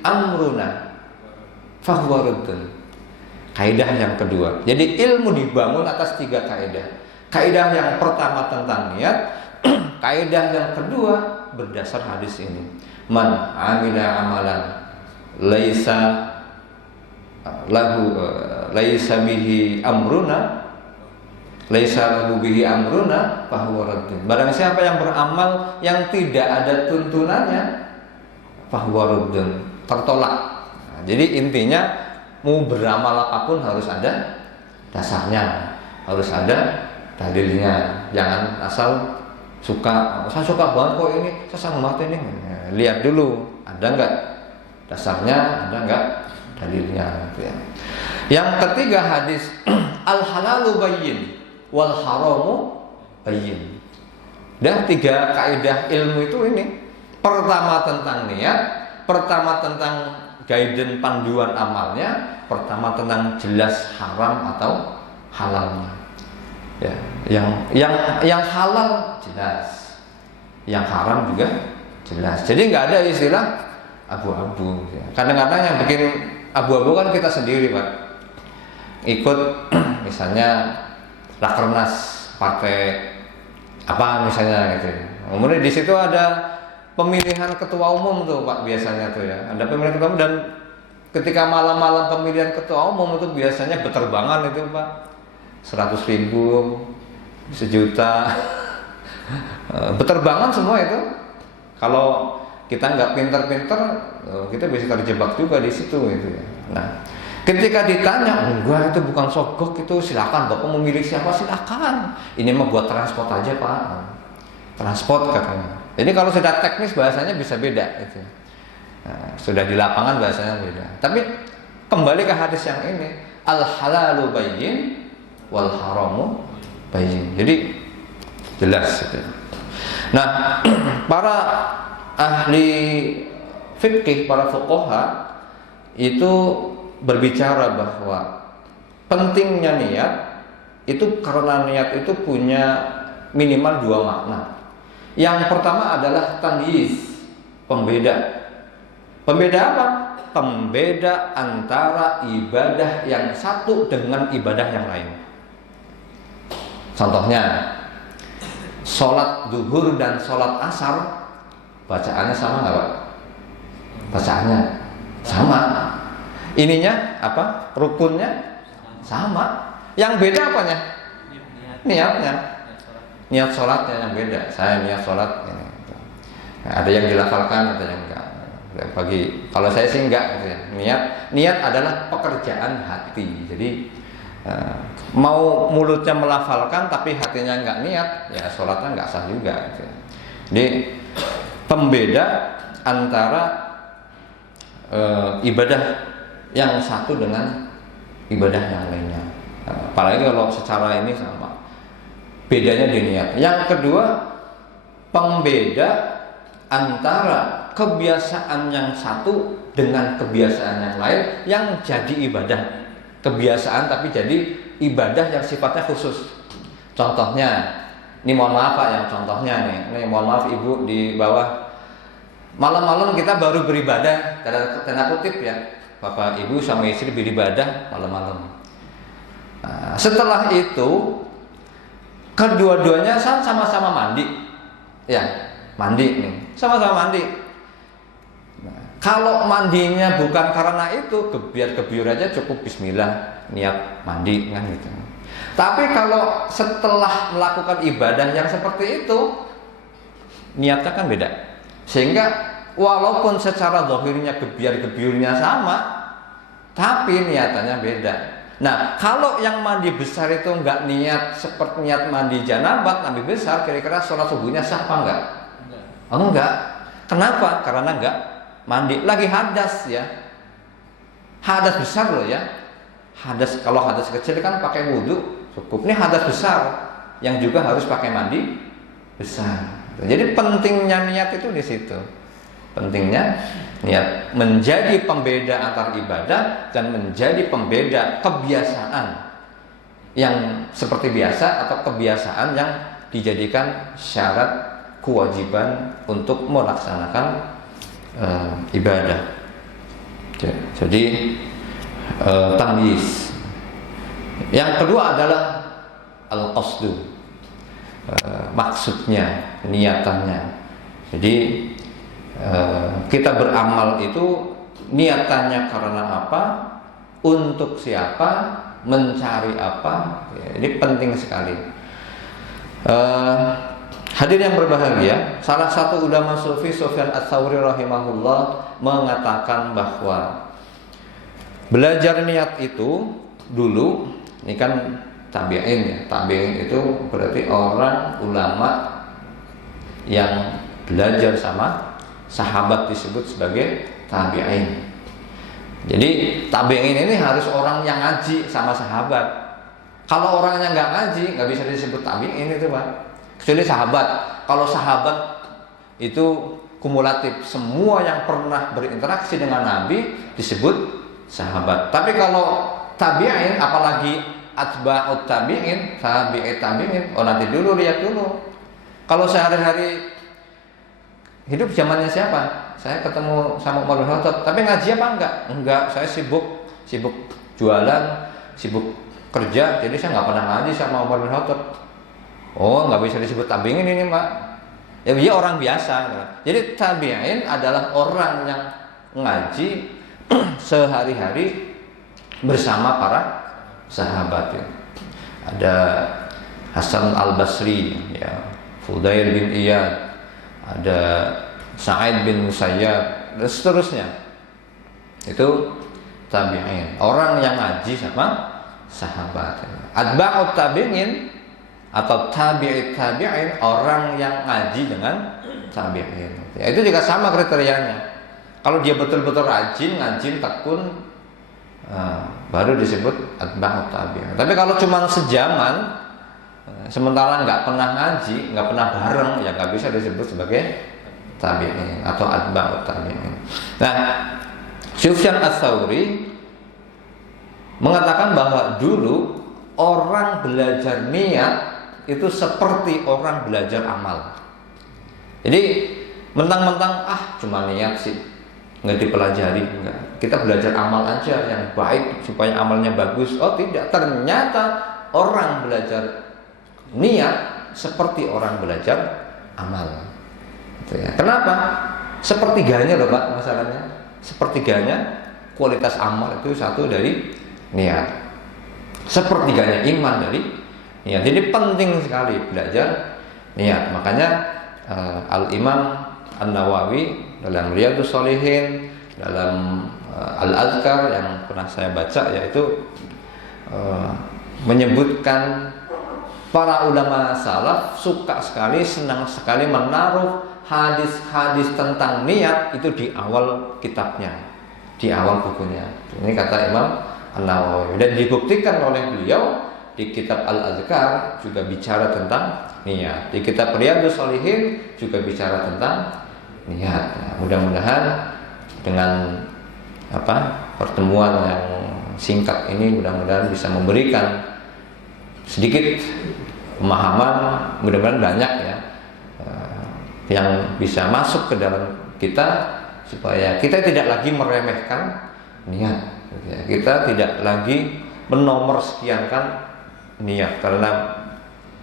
amruna fahuwa raddun. Kaidah yang kedua. Jadi ilmu dibangun atas 3 kaidah. Kaidah yang pertama tentang niat, kaidah yang kedua berdasar hadis ini. Man amila amalan laisa bihi amruna fahuwa raddun. Barang siapa yang beramal yang tidak ada tuntunannya, fahuwa raddun, tertolak. Nah, jadi intinya mau beramal apapun harus ada dasarnya, harus ada dalilnya. Jangan asal suka, saya suka banget kok ini, saya sangat banget ini. Lihat dulu ada enggak dasarnya, ada enggak dalilnya gitu ya. Yang ketiga hadis al halalu bayyin wal haramu bayyin. Dan 3 kaidah ilmu itu ini. Pertama tentang niat, pertama tentang guidance panduan amalnya, pertama tentang jelas haram atau halalnya. Ya, yang halal jelas, yang haram juga jelas. Jadi nggak ada istilah abu-abu. Kadang-kadang yang bikin abu-abu kan kita sendiri, Pak. Ikut misalnya rakernas partai apa misalnya gitu. Kemudian di situ ada pemilihan ketua umum tuh, Pak, biasanya tuh ya. Ada pemilihan ketua umum, dan ketika malam-malam pemilihan ketua umum itu biasanya beterbangan itu, Pak. 100.000, 1 juta. Beterbangan semua itu. Kalau kita nggak pinter-pinter, kita bisa terjebak juga di situ gitu ya. Nah, ketika ditanya, enggak itu bukan sogok, itu silakan Bapak memilih siapa silakan. Ini mah buat transport aja, Pak. Transport katanya. Jadi kalau sudah teknis bahasanya bisa beda gitu. Nah, sudah di lapangan bahasanya beda. Tapi kembali ke hadis yang ini, al halalu bayyin wal haramu bayyin. Jadi jelas gitu. Nah, para ahli fikih, para fuqaha itu berbicara bahwa pentingnya niat itu karena niat itu punya minimal 2 makna. Yang pertama adalah tamyiz, pembeda. Pembeda apa? Pembeda antara ibadah yang satu dengan ibadah yang lain. Contohnya, sholat duhur dan sholat asar bacaannya sama nggak, Pak? Bacaannya sama. Ininya apa? Rukunnya sama. Yang beda apanya? Niatnya. Niat sholatnya yang beda. Saya niat sholat ini. Ada yang dilafalkan, ada yang enggak. Kalau saya sih enggak gitu ya. Niat adalah pekerjaan hati. Jadi mau mulutnya melafalkan tapi hatinya enggak niat, ya sholatnya enggak sah juga gitu. Jadi pembeda antara ibadah yang satu dengan ibadah yang lainnya. Apalagi kalau secara ini sama. Bedanya di niat. Yang kedua, pembeda antara kebiasaan yang satu dengan kebiasaan yang lain yang jadi ibadah. Kebiasaan tapi jadi ibadah yang sifatnya khusus. Contohnya, ini mohon maaf Pak, yang contohnya nih mohon maaf Ibu di bawah. Malam-malam kita baru beribadah, tanda kutip ya. Bapak Ibu sama istri beribadah malam-malam. Nah, setelah itu kedua-duanya sama-sama mandi, ya mandi nih, sama-sama mandi. Nah, kalau mandinya bukan karena itu, kebiur aja cukup Bismillah, niat mandi kan gitu. Tapi kalau setelah melakukan ibadah yang seperti itu, niatnya kan beda. Sehingga walaupun secara zahirnya gebiurnya sama, tapi niatannya beda. Nah, kalau yang mandi besar itu enggak niat seperti niat mandi janabat, mandi besar, kira-kira sholat subuhnya sah apa enggak? Oh, enggak. Kenapa? Karena enggak mandi. Lagi hadas ya. Hadas besar loh ya. Hadas, kalau hadas kecil kan pakai wudhu cukup. Ini hadas besar yang juga harus pakai mandi besar. Jadi pentingnya niat itu di situ. Pentingnya niat menjadi pembeda antar ibadah dan menjadi pembeda kebiasaan yang seperti biasa atau kebiasaan yang dijadikan syarat kewajiban untuk melaksanakan ibadah. Jadi tamyiz. Yang kedua adalah al-qasdu, maksudnya, niatannya. Jadi kita beramal itu niatannya karena apa, untuk siapa, mencari apa, ini penting sekali. Hadirin yang berbahagia, salah satu ulama sufi Sufyan Ats-Tsauri rahimahullah mengatakan bahwa belajar niat itu dulu, ini kan tabi'in ya. Tabi'in itu berarti orang ulama yang belajar sama sahabat disebut sebagai tabi'in. Jadi tabi'in ini harus orang yang ngaji sama sahabat. Kalau orangnya nggak ngaji, nggak bisa disebut tabi'in itu, Pak. Kecuali sahabat. Kalau sahabat itu kumulatif, semua yang pernah berinteraksi dengan Nabi disebut sahabat. Tapi kalau tabi'in, apalagi atba'ut tabi'in, tabi'in, oh nanti dulu, lihat dulu. Kalau sehari-hari hidup zamannya siapa? Saya ketemu sama Umar bin Khattab, tapi ngaji apa enggak? Enggak, saya sibuk jualan, sibuk kerja, jadi saya nggak pernah ngaji sama Umar bin Khattab. Oh, nggak bisa disebut tabi'in ini, Pak. Ya dia orang biasa. Jadi tabi'in adalah orang yang ngaji sehari-hari bersama para sahabat. Ada Hasan Al-Basri, ya, Fudail bin Iyad, ada Sa'id bin Musayyab, dan seterusnya. Itu tabi'in, orang yang ngaji sama sahabat. Atba'ut tabi'in atau tabi'in, orang yang ngaji dengan tabi'in. Ya, itu juga sama kriterianya. Kalau dia betul-betul rajin, ngajin, tekun, baru disebut atba'ut tabi'in. Tapi kalau cuma sejaman, sementara nggak pernah ngaji, nggak pernah bareng, ya nggak bisa disebut sebagai tabi'in atau atba'ut tabi'in. Nah, Sufyan Ats-Tsauri mengatakan bahwa dulu orang belajar niat itu seperti orang belajar amal. Jadi mentang-mentang cuma niat sih, nggak dipelajari, enggak. Kita belajar amal aja yang baik supaya amalnya bagus. Oh tidak, ternyata orang belajar niat seperti orang belajar amal. Gitu ya. Kenapa? Sepertiganya loh, Pak, masalahnya. Sepertiganya kualitas amal itu satu dari niat. Sepertiganya iman dari niat. Jadi penting sekali belajar niat. Makanya Al-Imam An-Nawawi dalam Riyadhus Shalihin, dalam Al-Adhkar yang pernah saya baca, yaitu menyebutkan para ulama salaf suka sekali, senang sekali menaruh hadis-hadis tentang niat itu di awal kitabnya, di awal bukunya. Ini kata Imam An-Nawawi, dan dibuktikan oleh beliau di kitab Al-Adhkar juga bicara tentang niat. Di kitab Riyadhus Shalihin juga bicara tentang niat. Nah, mudah-mudahan dengan pertemuan yang singkat ini mudah-mudahan bisa memberikan sedikit pemahaman, mudah-mudahan banyak ya, yang bisa masuk ke dalam kita supaya kita tidak lagi meremehkan niat. Kita tidak lagi menomorsekiankan niat, karena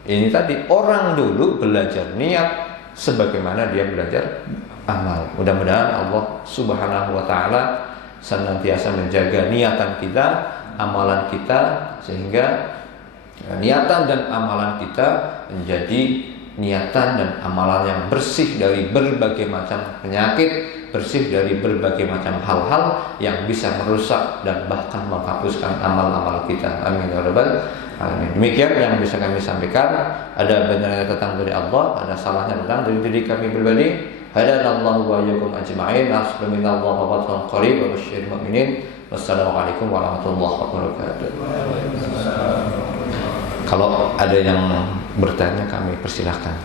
ini tadi orang dulu belajar niat sebagaimana dia belajar amal. Mudah-mudahan Allah Subhanahu wa taala senantiasa menjaga niatan kita, amalan kita, sehingga niatan dan amalan kita menjadi niatan dan amalan yang bersih dari berbagai macam penyakit, bersih dari berbagai macam hal-hal yang bisa merusak dan bahkan menghapuskan amal-amal kita. Amin ya rabbal alamin. Demikian yang bisa kami sampaikan. Ada benarnya datang dari Allah, ada salahnya datang dari diri kami pribadi. Hadanallahu wa iyyakum ajma'in. Assalamualaikum warahmatullahi wabarakatuh. Wassalamualaikum warahmatullahi wabarakatuh. Kalau ada yang bertanya kami persilahkan.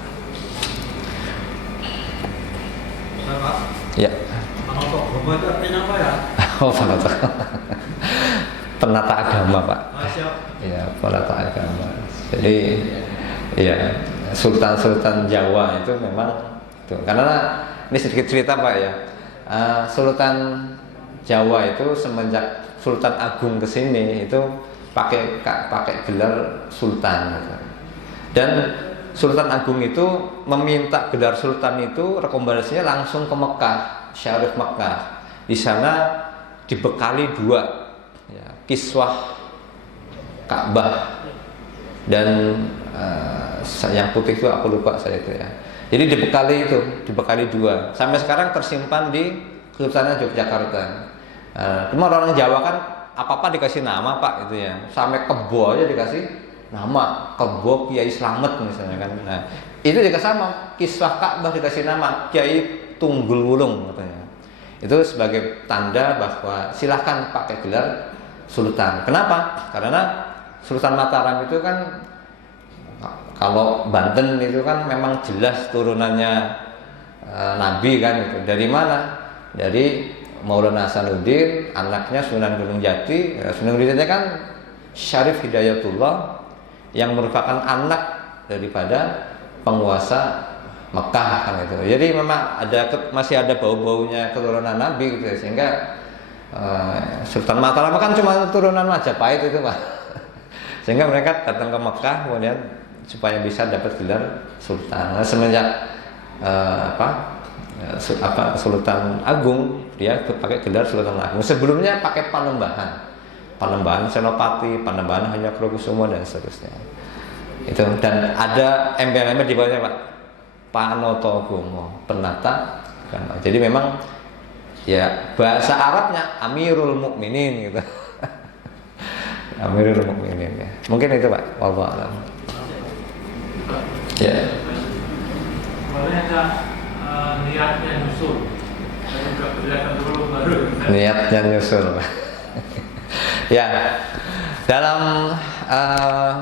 Ya. Penata agama itu artinya apa ya? Oh, penata agama, Pak. Siap. Ya, penata agama. Jadi, ya, Sultan-Sultan Jawa itu memang tuh, karena ini sedikit cerita, Pak ya. Sultan Jawa itu semenjak Sultan Agung kesini itu pakai gelar sultan gitu. Dan Sultan Agung itu meminta gelar sultan itu rekomendasinya langsung ke Mekah, Syarif Mekah. Di sana dibekali 2 ya, kiswah Ka'bah dan yang putih itu aku lupa saya itu ya. Jadi dibekali 2. Sampai sekarang tersimpan di Kesultanan Yogyakarta. Cuma orang Jawa kan apa-apa dikasih nama Pak itu ya. Sampai kebo aja dikasih nama, kebo Kiai Slamet misalnya kan. Nah, itu juga sama, kiswah Ka'bah dikasih nama Kiai Tunggul Wulung katanya. Itu sebagai tanda bahwa silahkan pakai gelar sultan. Kenapa? Karena Sultan Mataram itu kan, kalau Banten itu kan memang jelas turunannya Nabi kan itu. Dari mana? Dari Maulana Hasanuddin, anaknya Sunan Gunung Jati. Sunan Gunung Jati kan Syarif Hidayatullah yang merupakan anak daripada penguasa Mekah kan itu. Jadi memang masih ada bau-baunya keturunan Nabi gitu, sehingga Sultan Mataram kan cuma turunan Majapahit itu Pak. Sehingga mereka datang ke Mekah kemudian supaya bisa dapat gelar sultan. Nah, semenjak Sultan Agung dia pakai gelar Sultan Agung. Sebelumnya pakai Panembahan Senopati, Panembahan Hanyakrokusumo dan seterusnya. Itu, dan ada embel-embel di bawahnya Pak, Panotogomo, penata agama. Jadi memang ya bahasa Arabnya Amirul Mukminin gitu. Amirul Mukminin ya. Mungkin itu Pak, wallahu a'lam. Ya. Boleh nggak niatnya nyusul? Niatnya nyusul. Ya, dalam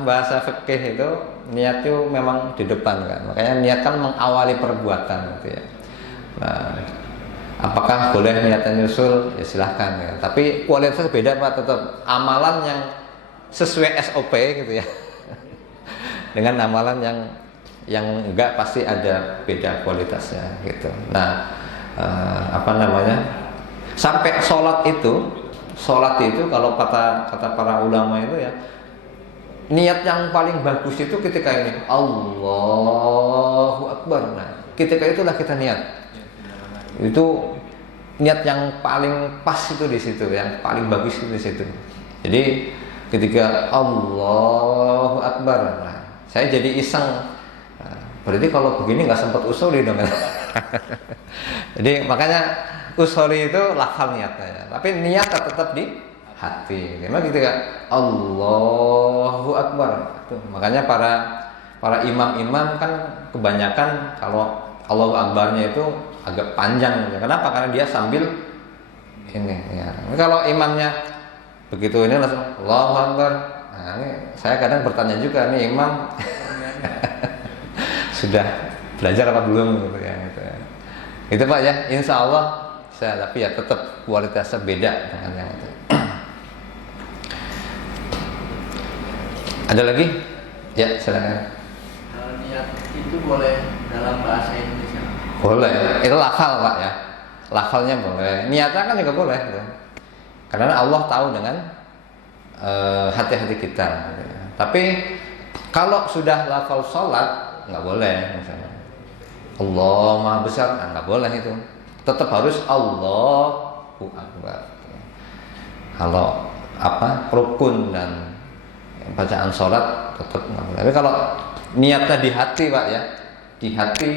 bahasa fikih itu niat itu memang di depan kan. Makanya niat kan mengawali perbuatan gitu ya. Nah, apakah boleh niatnya nyusul? Ya silahkan ya. Tapi kualitasnya beda Pak, tetap amalan yang sesuai SOP gitu ya. Dengan amalan yang enggak pasti ada beda kualitasnya gitu. Nah, sampai sholat itu kalau kata para ulama itu ya, niat yang paling bagus itu ketika ini Allahu Akbar. Nah, ketika itulah kita niat. Itu niat yang paling pas itu di situ, yang paling bagus itu di situ. Jadi ketika Allahu Akbar, nah, saya jadi iseng. Nah, berarti kalau begini nggak sempat usuli dong. Jadi makanya usuli itu lafal niatnya, tapi niat tetap di hati. Memang ketika Allahu Akbar, tuh, makanya para imam-imam kan kebanyakan kalau Allahu Akbarnya itu agak panjang. Kenapa? Karena dia sambil ini. Ya. Kalau imamnya begitu ini langsung Allahu Akbar. Nah, ini saya kadang bertanya juga nih imam sudah belajar apa belum gitu ya. Gitu. Itu Pak ya, insya Allah saya, tapi ya tetap kualitasnya beda dengan yang itu. Ada lagi? Ya, silakan. Niat itu boleh dalam bahasa Indonesia? Boleh, itu lafal Pak ya. Lafalnya boleh, niatnya kan juga boleh gitu. Karena Allah tahu dengan hati-hati kita gitu. Tapi kalau sudah lafal sholat nggak boleh misalnya Allah Maha Besar, nggak boleh itu. Tetap harus Allahu Akbar. Kalau rukun dan bacaan sholat tetap nggak boleh. Tapi kalau niatnya di hati Pak ya, di hati,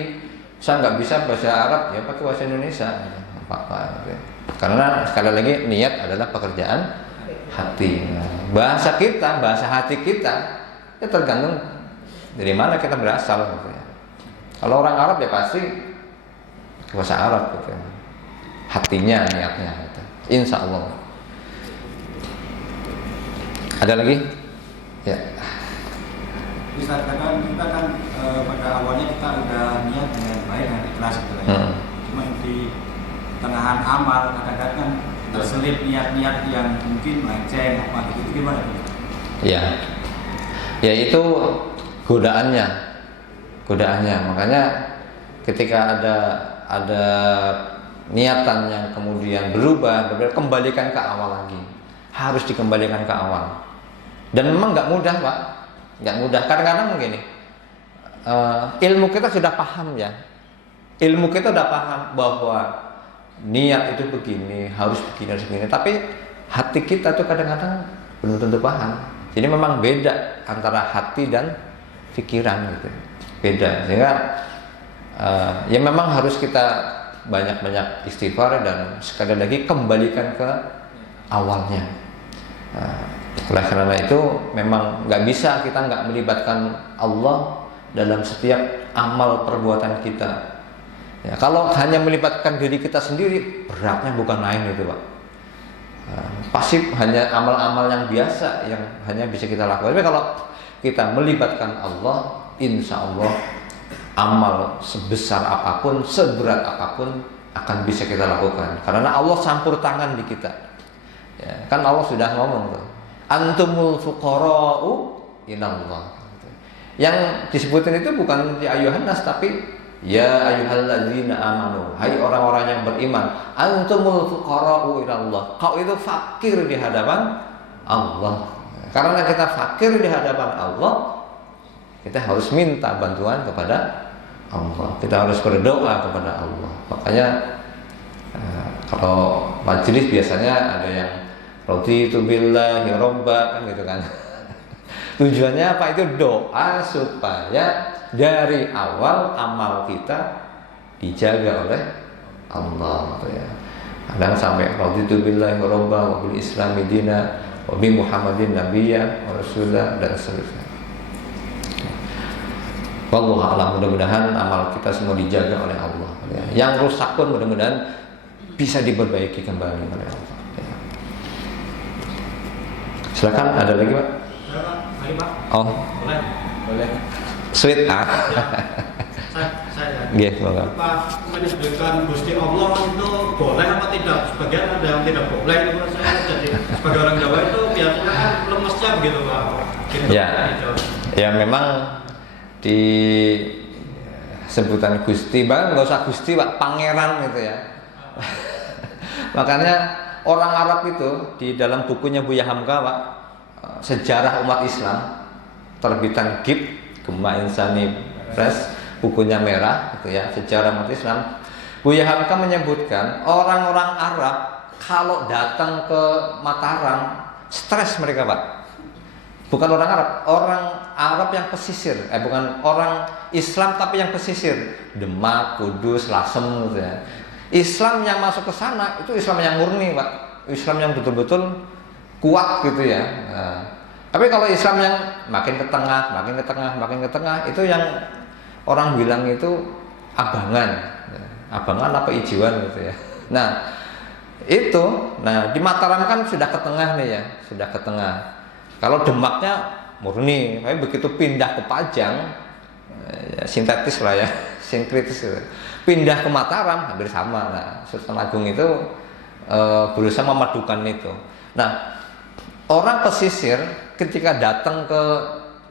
saya nggak bisa bahasa Arab ya pakai bahasa Indonesia, apa-apa. Gitu. Karena sekali lagi niat adalah pekerjaan hati. Bahasa kita, bahasa hati kita, ya tergantung dari mana kita berasal. Gitu ya. Kalau orang Arab ya pasti bahasa Arab gitu. Hatinya, niatnya gitu. Insya Allah. Ada lagi? Ya. Bisa katakan kita kan pada awalnya kita udah niat dengan baik dan ikhlas gitu ya. Cuma di tengahan amal kadang-kadang kan terselip niat-niat yang mungkin melenceng apa gitu, gimana? Ya. Ya itu godaannya. Makanya ketika ada niatan yang kemudian berubah, kembalikan ke awal lagi. Harus dikembalikan ke awal. Dan memang nggak mudah, Pak, nggak mudah. Kadang-kadang begini, ilmu kita sudah paham ya, ilmu kita sudah paham bahwa niat itu begini, harus begini, tapi hati kita tuh kadang-kadang belum tentu paham. Jadi memang beda antara hati dan pikiran gitu, beda. Sehingga ya memang harus kita banyak-banyak istighfar dan sekali lagi kembalikan ke awalnya. Oleh karena itu memang nggak bisa kita nggak melibatkan Allah dalam setiap amal perbuatan kita. Ya, kalau hanya melibatkan diri kita sendiri, beratnya bukan main itu, Pak. Pasif hanya amal-amal yang biasa yang hanya bisa kita lakukan. Tapi kalau kita melibatkan Allah, insya Allah amal sebesar apapun, seberat apapun akan bisa kita lakukan. Karena Allah campur tangan di kita. Ya, kan Allah sudah ngomong tuh, antumul fuqara'u ilallah. Yang disebutin itu bukan ya ayuhan nas, tapi ya ayyuhalladzina amanu, hai orang-orang yang beriman, antumul fuqara'u ilallah. Kau itu fakir di hadapan Allah. Karena kita fakir di hadapan Allah, kita harus minta bantuan kepada Allah. Kita harus berdoa kepada Allah. Makanya kalau majelis biasanya ada yang raditu billahi robba, kan gitu kan. Tujuannya apa? Itu doa supaya dari awal amal kita dijaga oleh Allah ya. Kadang sampai raditu billahi robba wa bil islami dina wa bi muhammadin nabiyya wa rasulah dan seterusnya. Wallahu a'lam. Mudah-mudahan amal kita semua dijaga oleh Allah ya. Yang rusak pun mudah-mudahan bisa diperbaiki kembali oleh Allah ya. Silakan, ada lagi, Pak? Lagi, Pak. Oh, Boleh. sweet Saya nggih, monggo. Pak, menyebutkan Gusti Allah itu boleh apa tidak? Sebagian ada yang tidak boleh. Itu saya jadi sebagai orang Jawa itu biasanya kan lemesnya begitu, Pak. Gitu, Ya. gitu. Ya memang di sebutan Gusti, bahkan nggak usah Gusti, Pak, pangeran gitu ya. Makanya orang Arab itu di dalam bukunya Buya Hamka, Pak, Sejarah Umat Islam, terbitan GIP, Gema Insani Press, bukunya merah gitu ya, Sejarah Umat Islam. Buya Hamka menyebutkan orang-orang Arab kalau datang ke Mataram stres mereka, Pak. Bukan orang Arab yang pesisir, bukan orang Islam tapi yang pesisir, Demak, Kudus, Lasem gitu ya. Islam yang masuk ke sana itu Islam yang murni, Pak. Islam yang betul-betul kuat gitu ya. Nah, tapi kalau Islam yang makin ke tengah, itu yang orang bilang itu abangan. Abangan apa ijiwan gitu ya. Nah, di Mataram kan sudah ke tengah nih ya, sudah ke tengah. Kalau Demaknya murni, tapi begitu pindah ke Pajang, ya, sintetis lah ya, sinkritis gitu. Pindah ke Mataram hampir sama. Nah, Sultan Agung itu berusaha memadukan itu. Nah, orang pesisir ketika datang ke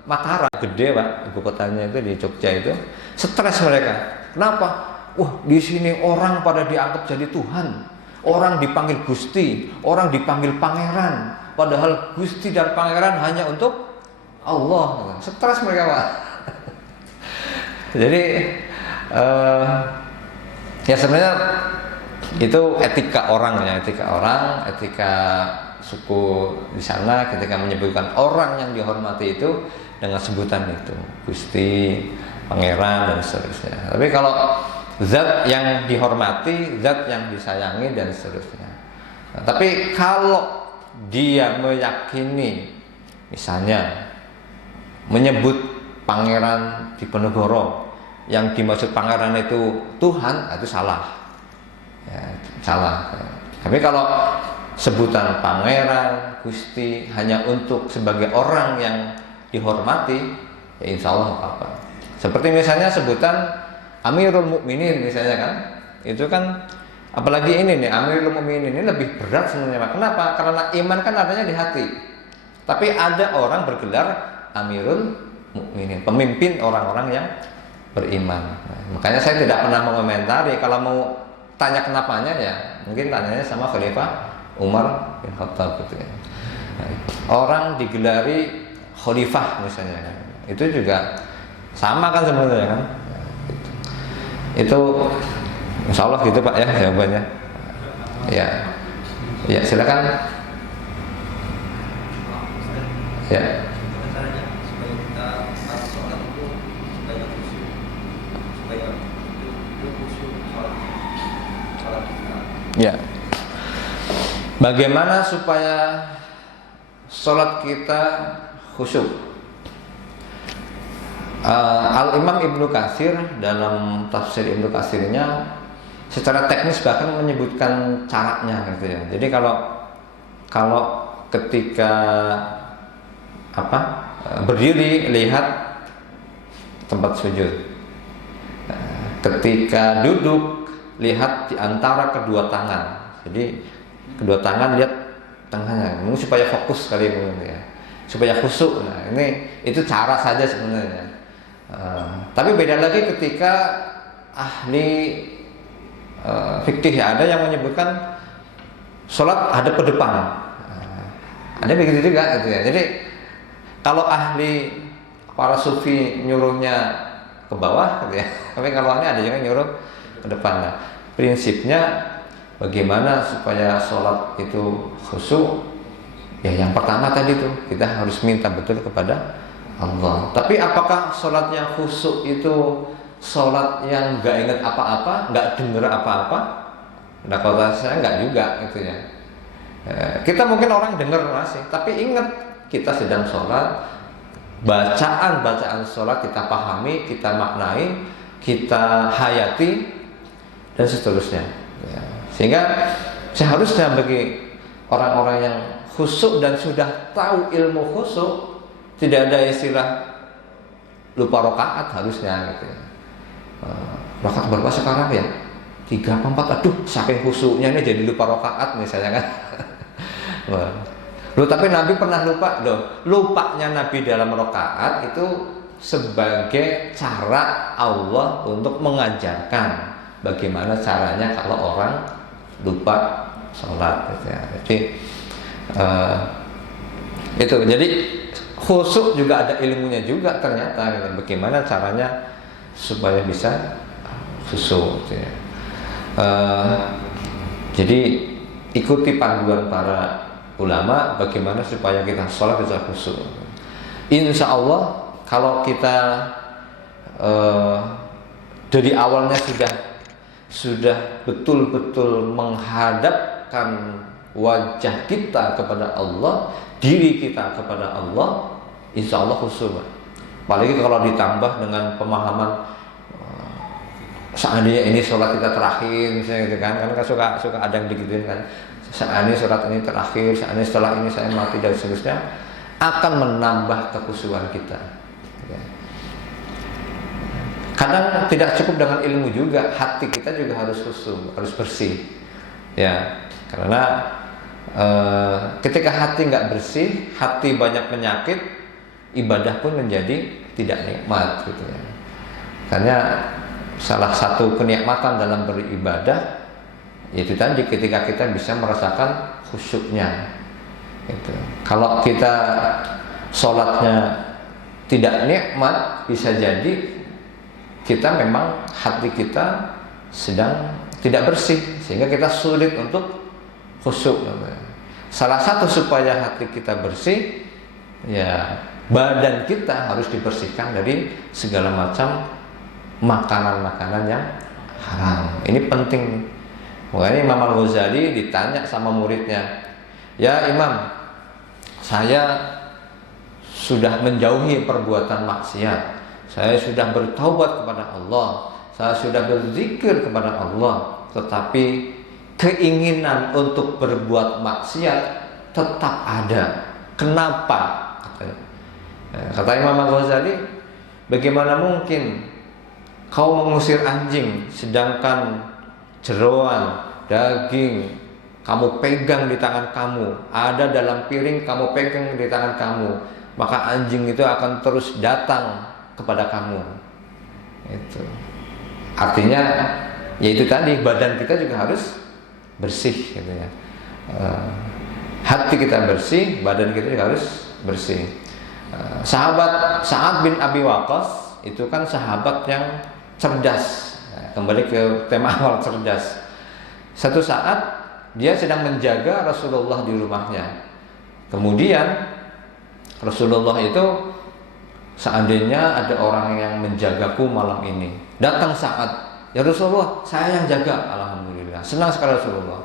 Mataram, gede, Pak, ibu kotanya itu di Jogja itu, stres mereka. Kenapa? Wah, di sini orang pada dianggap jadi Tuhan, orang dipanggil Gusti, orang dipanggil Pangeran. Padahal Gusti dan Pangeran hanya untuk Allah. Stres mereka, Pak. Jadi ya sebenarnya itu etika orang ya, etika suku di sana ketika menyebutkan orang yang dihormati itu dengan sebutan itu, Gusti, Pangeran dan seterusnya. Tapi kalau zat yang dihormati, zat yang disayangi dan seterusnya. Nah, tapi kalau dia meyakini, misalnya menyebut Pangeran Diponegoro, yang dimaksud Pangeran itu Tuhan, itu salah. Ya, salah. Tapi kalau sebutan Pangeran, Gusti hanya untuk sebagai orang yang dihormati, ya insya Allah apa. Seperti misalnya sebutan Amirul Mukminin misalnya kan, itu kan apalagi ini nih Amirul Mukminin ini lebih berat sebenarnya, Pak. Kenapa? Karena iman kan adanya di hati. Tapi ada orang bergelar Amirul Mukminin, pemimpin orang-orang yang beriman. Nah, makanya saya tidak pernah mengomentari. Kalau mau tanya kenapanya ya mungkin tanyanya sama Khalifah Umar bin Khattab gitu ya. Orang digelari khalifah misalnya, itu juga sama kan sebenarnya kan. Itu insya Allah gitu Pak ya jawabannya. Ya, ya silakan. Ya. Caranya supaya kita pas sholat itu supaya khusyuk, supaya itu khusyuk sholat kita. Ya. Bagaimana supaya sholat kita khusyuk? Al-Imam Ibnu Katsir dalam tafsir Ibnu Katsirnya secara teknis bahkan menyebutkan caranya gitu ya. Jadi kalau ketika berdiri lihat tempat sujud, ketika duduk lihat di antara kedua tangan. Jadi kedua tangan lihat tengahnya, mungkin supaya fokus kali ya, supaya khusyuk. Nah, itu cara saja sebenarnya. Tapi beda lagi ketika ahli fikih ada yang menyebutkan sholat hadap ke depan. Ada begitu juga gitu ya. Jadi kalau ahli para sufi nyuruhnya ke bawah gitu ya. Tapi kalau ini ada juga nyuruh ke depan. Nah, prinsipnya bagaimana supaya sholat itu khusyuk? Ya yang pertama tadi tuh kita harus minta betul kepada Allah. Tapi apakah sholat yang khusyuk itu sholat yang nggak ingat apa-apa, nggak dengar apa-apa? Nah kalau saya nggak juga gitu ya. Kita mungkin orang dengar masih, tapi ingat kita sedang sholat, bacaan sholat kita pahami, kita maknai, kita hayati dan seterusnya. Ya. Sehingga seharusnya bagi orang-orang yang khusyuk dan sudah tahu ilmu khusyuk, tidak ada istilah lupa rakaat harusnya gitu ya. Rakaat berapa sekarang ya? 3 apa 4? Aduh, saking khusyuknya ini jadi lupa rakaat misalnya kan. Loh, tapi Nabi pernah lupa loh. Lupanya Nabi dalam rakaat itu sebagai cara Allah untuk mengajarkan bagaimana caranya kalau orang lupa sholat gitu ya. Jadi khusyuk juga ada ilmunya juga ternyata gitu. Bagaimana caranya supaya bisa khusyuk gitu ya. Jadi ikuti panduan para ulama bagaimana supaya kita sholat bisa khusyuk. Insya Allah kalau kita dari awalnya sudah betul-betul menghadapkan wajah kita kepada Allah, diri kita kepada Allah, insya Allah khusyuk. Apalagi kalau ditambah dengan pemahaman seandainya ini sholat kita terakhir misalnya gitu kan suka ada yang digituin kan, seandainya sholat ini terakhir, seandainya setelah ini saya mati dan seterusnya, akan menambah kekhusyukan kita. Kadang tidak cukup dengan ilmu juga, hati kita juga harus khusyuk, harus bersih ya, karena ketika hati nggak bersih, hati banyak penyakit, ibadah pun menjadi tidak nikmat gitu ya. Karena salah satu kenikmatan dalam beribadah yaitu tadi ketika kita bisa merasakan khusyuknya gitu. Kalau kita sholatnya tidak nikmat, bisa jadi kita memang hati kita sedang tidak bersih sehingga kita sulit untuk khusyuk. Salah satu supaya hati kita bersih, ya badan kita harus dibersihkan dari segala macam makanan-makanan yang haram. Ini penting. Makanya Imam Al-Ghazali ditanya sama muridnya, ya Imam, saya sudah menjauhi perbuatan maksiat, saya sudah bertaubat kepada Allah, saya sudah berzikir kepada Allah, tetapi keinginan untuk berbuat maksiat tetap ada. Kenapa? Kata Imam Al-Ghazali, bagaimana mungkin kau mengusir anjing sedangkan jeroan, daging kamu pegang di tangan kamu, ada dalam piring kamu pegang di tangan kamu, maka anjing itu akan terus datang kepada kamu. Itu artinya yaitu tadi badan kita juga harus bersih gitu ya. Hati hati kita bersih, badan kita juga harus bersih. Sahabat Sa'ad bin Abi Waqqas itu kan sahabat yang cerdas. Kembali ke tema awal, cerdas. Satu saat dia sedang menjaga Rasulullah di rumahnya. Kemudian Rasulullah itu, seandainya ada orang yang menjagaku malam ini, datang Sa'ad, ya Rasulullah, saya yang jaga. Alhamdulillah, senang sekali Rasulullah.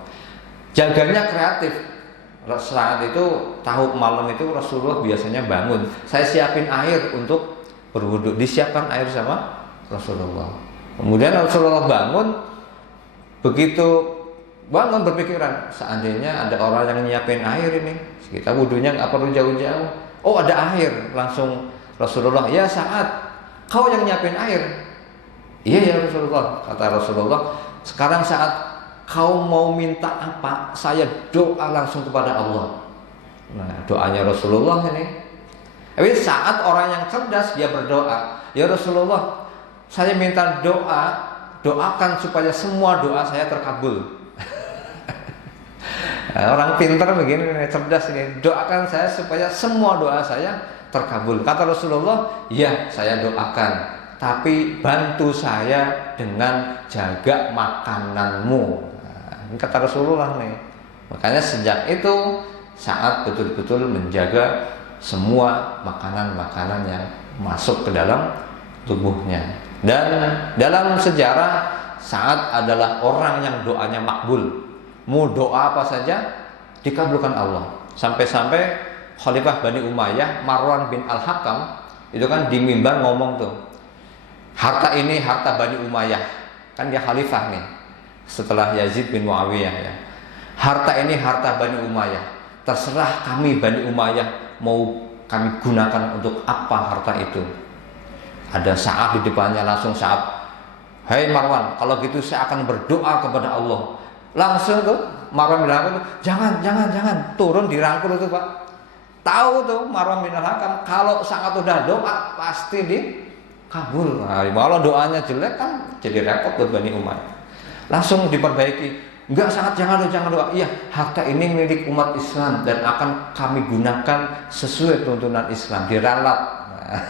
Jaganya kreatif. Saat itu tahu malam itu Rasulullah biasanya bangun, saya siapin air untuk berwudu, disiapkan air sama Rasulullah. Kemudian Rasulullah bangun, begitu bangun berpikiran, seandainya ada orang yang nyiapin air ini, kita wudunya nggak perlu jauh-jauh. Oh, ada air, langsung Rasulullah, ya Sa'ad, kau yang nyiapin air. Iya ya Rasulullah, kata Rasulullah. Sekarang saat kau mau minta apa, saya doa langsung kepada Allah. Nah, doanya Rasulullah ini. Tapi saat orang yang cerdas, dia berdoa, ya Rasulullah, saya minta doa, doakan supaya semua doa saya terkabul. Orang pintar begini, cerdas ini, doakan saya supaya semua doa saya terkabul. Kata Rasulullah, ya saya doakan, tapi bantu saya dengan jaga makananmu. Ini kata Rasulullah nih. Makanya sejak itu Sa'ad betul-betul menjaga semua makanan-makanan yang masuk ke dalam tubuhnya. Dan dalam sejarah Sa'ad adalah orang yang doanya makbul. Mau doa apa saja dikabulkan Allah. Sampai-sampai Khalifah Bani Umayyah Marwan bin Al-Hakam itu kan di mimbar ngomong tuh, harta ini harta Bani Umayyah. Kan dia khalifah nih setelah Yazid bin Muawiyah ya. Harta ini harta Bani Umayyah. Terserah kami Bani Umayyah mau kami gunakan untuk apa harta itu. Ada Sa'ad di depannya, langsung Sa'ad, "Hai Marwan, kalau gitu saya akan berdoa kepada Allah." Langsung tuh Marwan bin Al-Hakam, jangan turun dirangkul itu Pak. Tahu tuh Marwan bin Al-Hakam kalau Sa'ad udah doa pasti dikabul. Nah, kalau doanya jelek kan jadi repot buat Bani Umayyah. Langsung diperbaiki. Enggak, Sa'ad jangan doa. Iya, harta ini milik umat Islam dan akan kami gunakan sesuai tuntunan Islam. Diralat. Nah,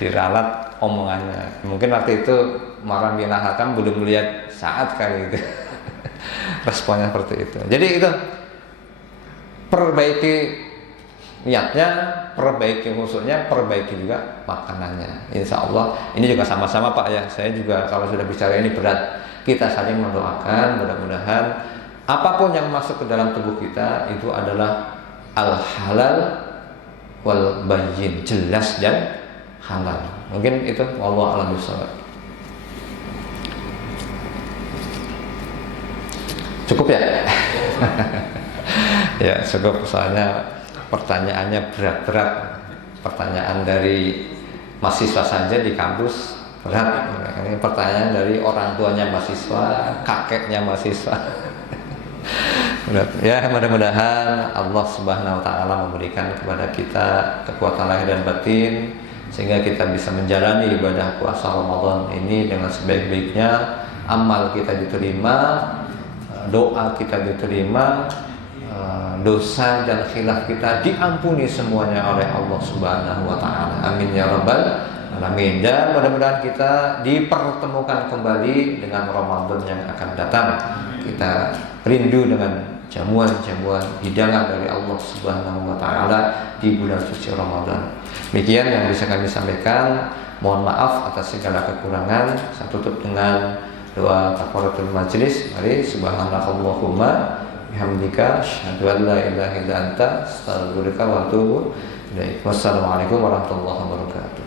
diralat omongannya. Mungkin waktu itu Marwan bin Al-Hakam belum melihat Sa'ad kali itu. Responnya seperti itu. Jadi itu, perbaiki niatnya, perbaiki khususnya, perbaiki juga makanannya. Insya Allah ini juga sama-sama Pak ya. Saya juga kalau sudah bicara ini berat. Kita saling mendoakan, mudah-mudahan apapun yang masuk ke dalam tubuh kita itu adalah al-halal wal bayyin, jelas dan halal. Mungkin itu, wallahu a'lam bishawab. Cukup ya? Ya cukup, soalnya pertanyaannya berat-berat. Pertanyaan dari mahasiswa saja di kampus berat. Ini pertanyaan dari orang tuanya mahasiswa, kakeknya mahasiswa. Berat. Ya, mudah-mudahan Allah Subhanahu wa taala memberikan kepada kita kekuatan lahir dan batin sehingga kita bisa menjalani ibadah puasa Ramadan ini dengan sebaik-baiknya, amal kita diterima, doa kita diterima, dosa dan khilaf kita diampuni semuanya oleh Allah Subhanahu wa taala. Amin ya rabbal alamin. Dan mudah-mudahan kita dipertemukan kembali dengan Ramadan yang akan datang. Kita rindu dengan jamuan-jamuan hidangan dari Allah Subhanahu wa taala di bulan suci Ramadan. Demikian yang bisa kami sampaikan. Mohon maaf atas segala kekurangan. Saya tutup dengan doa kafaratul majlis. Mari, subhanakallahumma bihamdika asyhadu an la ilaha illa anta astaghfiruka wa atubu ilaik. Wassalamualaikum warahmatullahi wabarakatuh.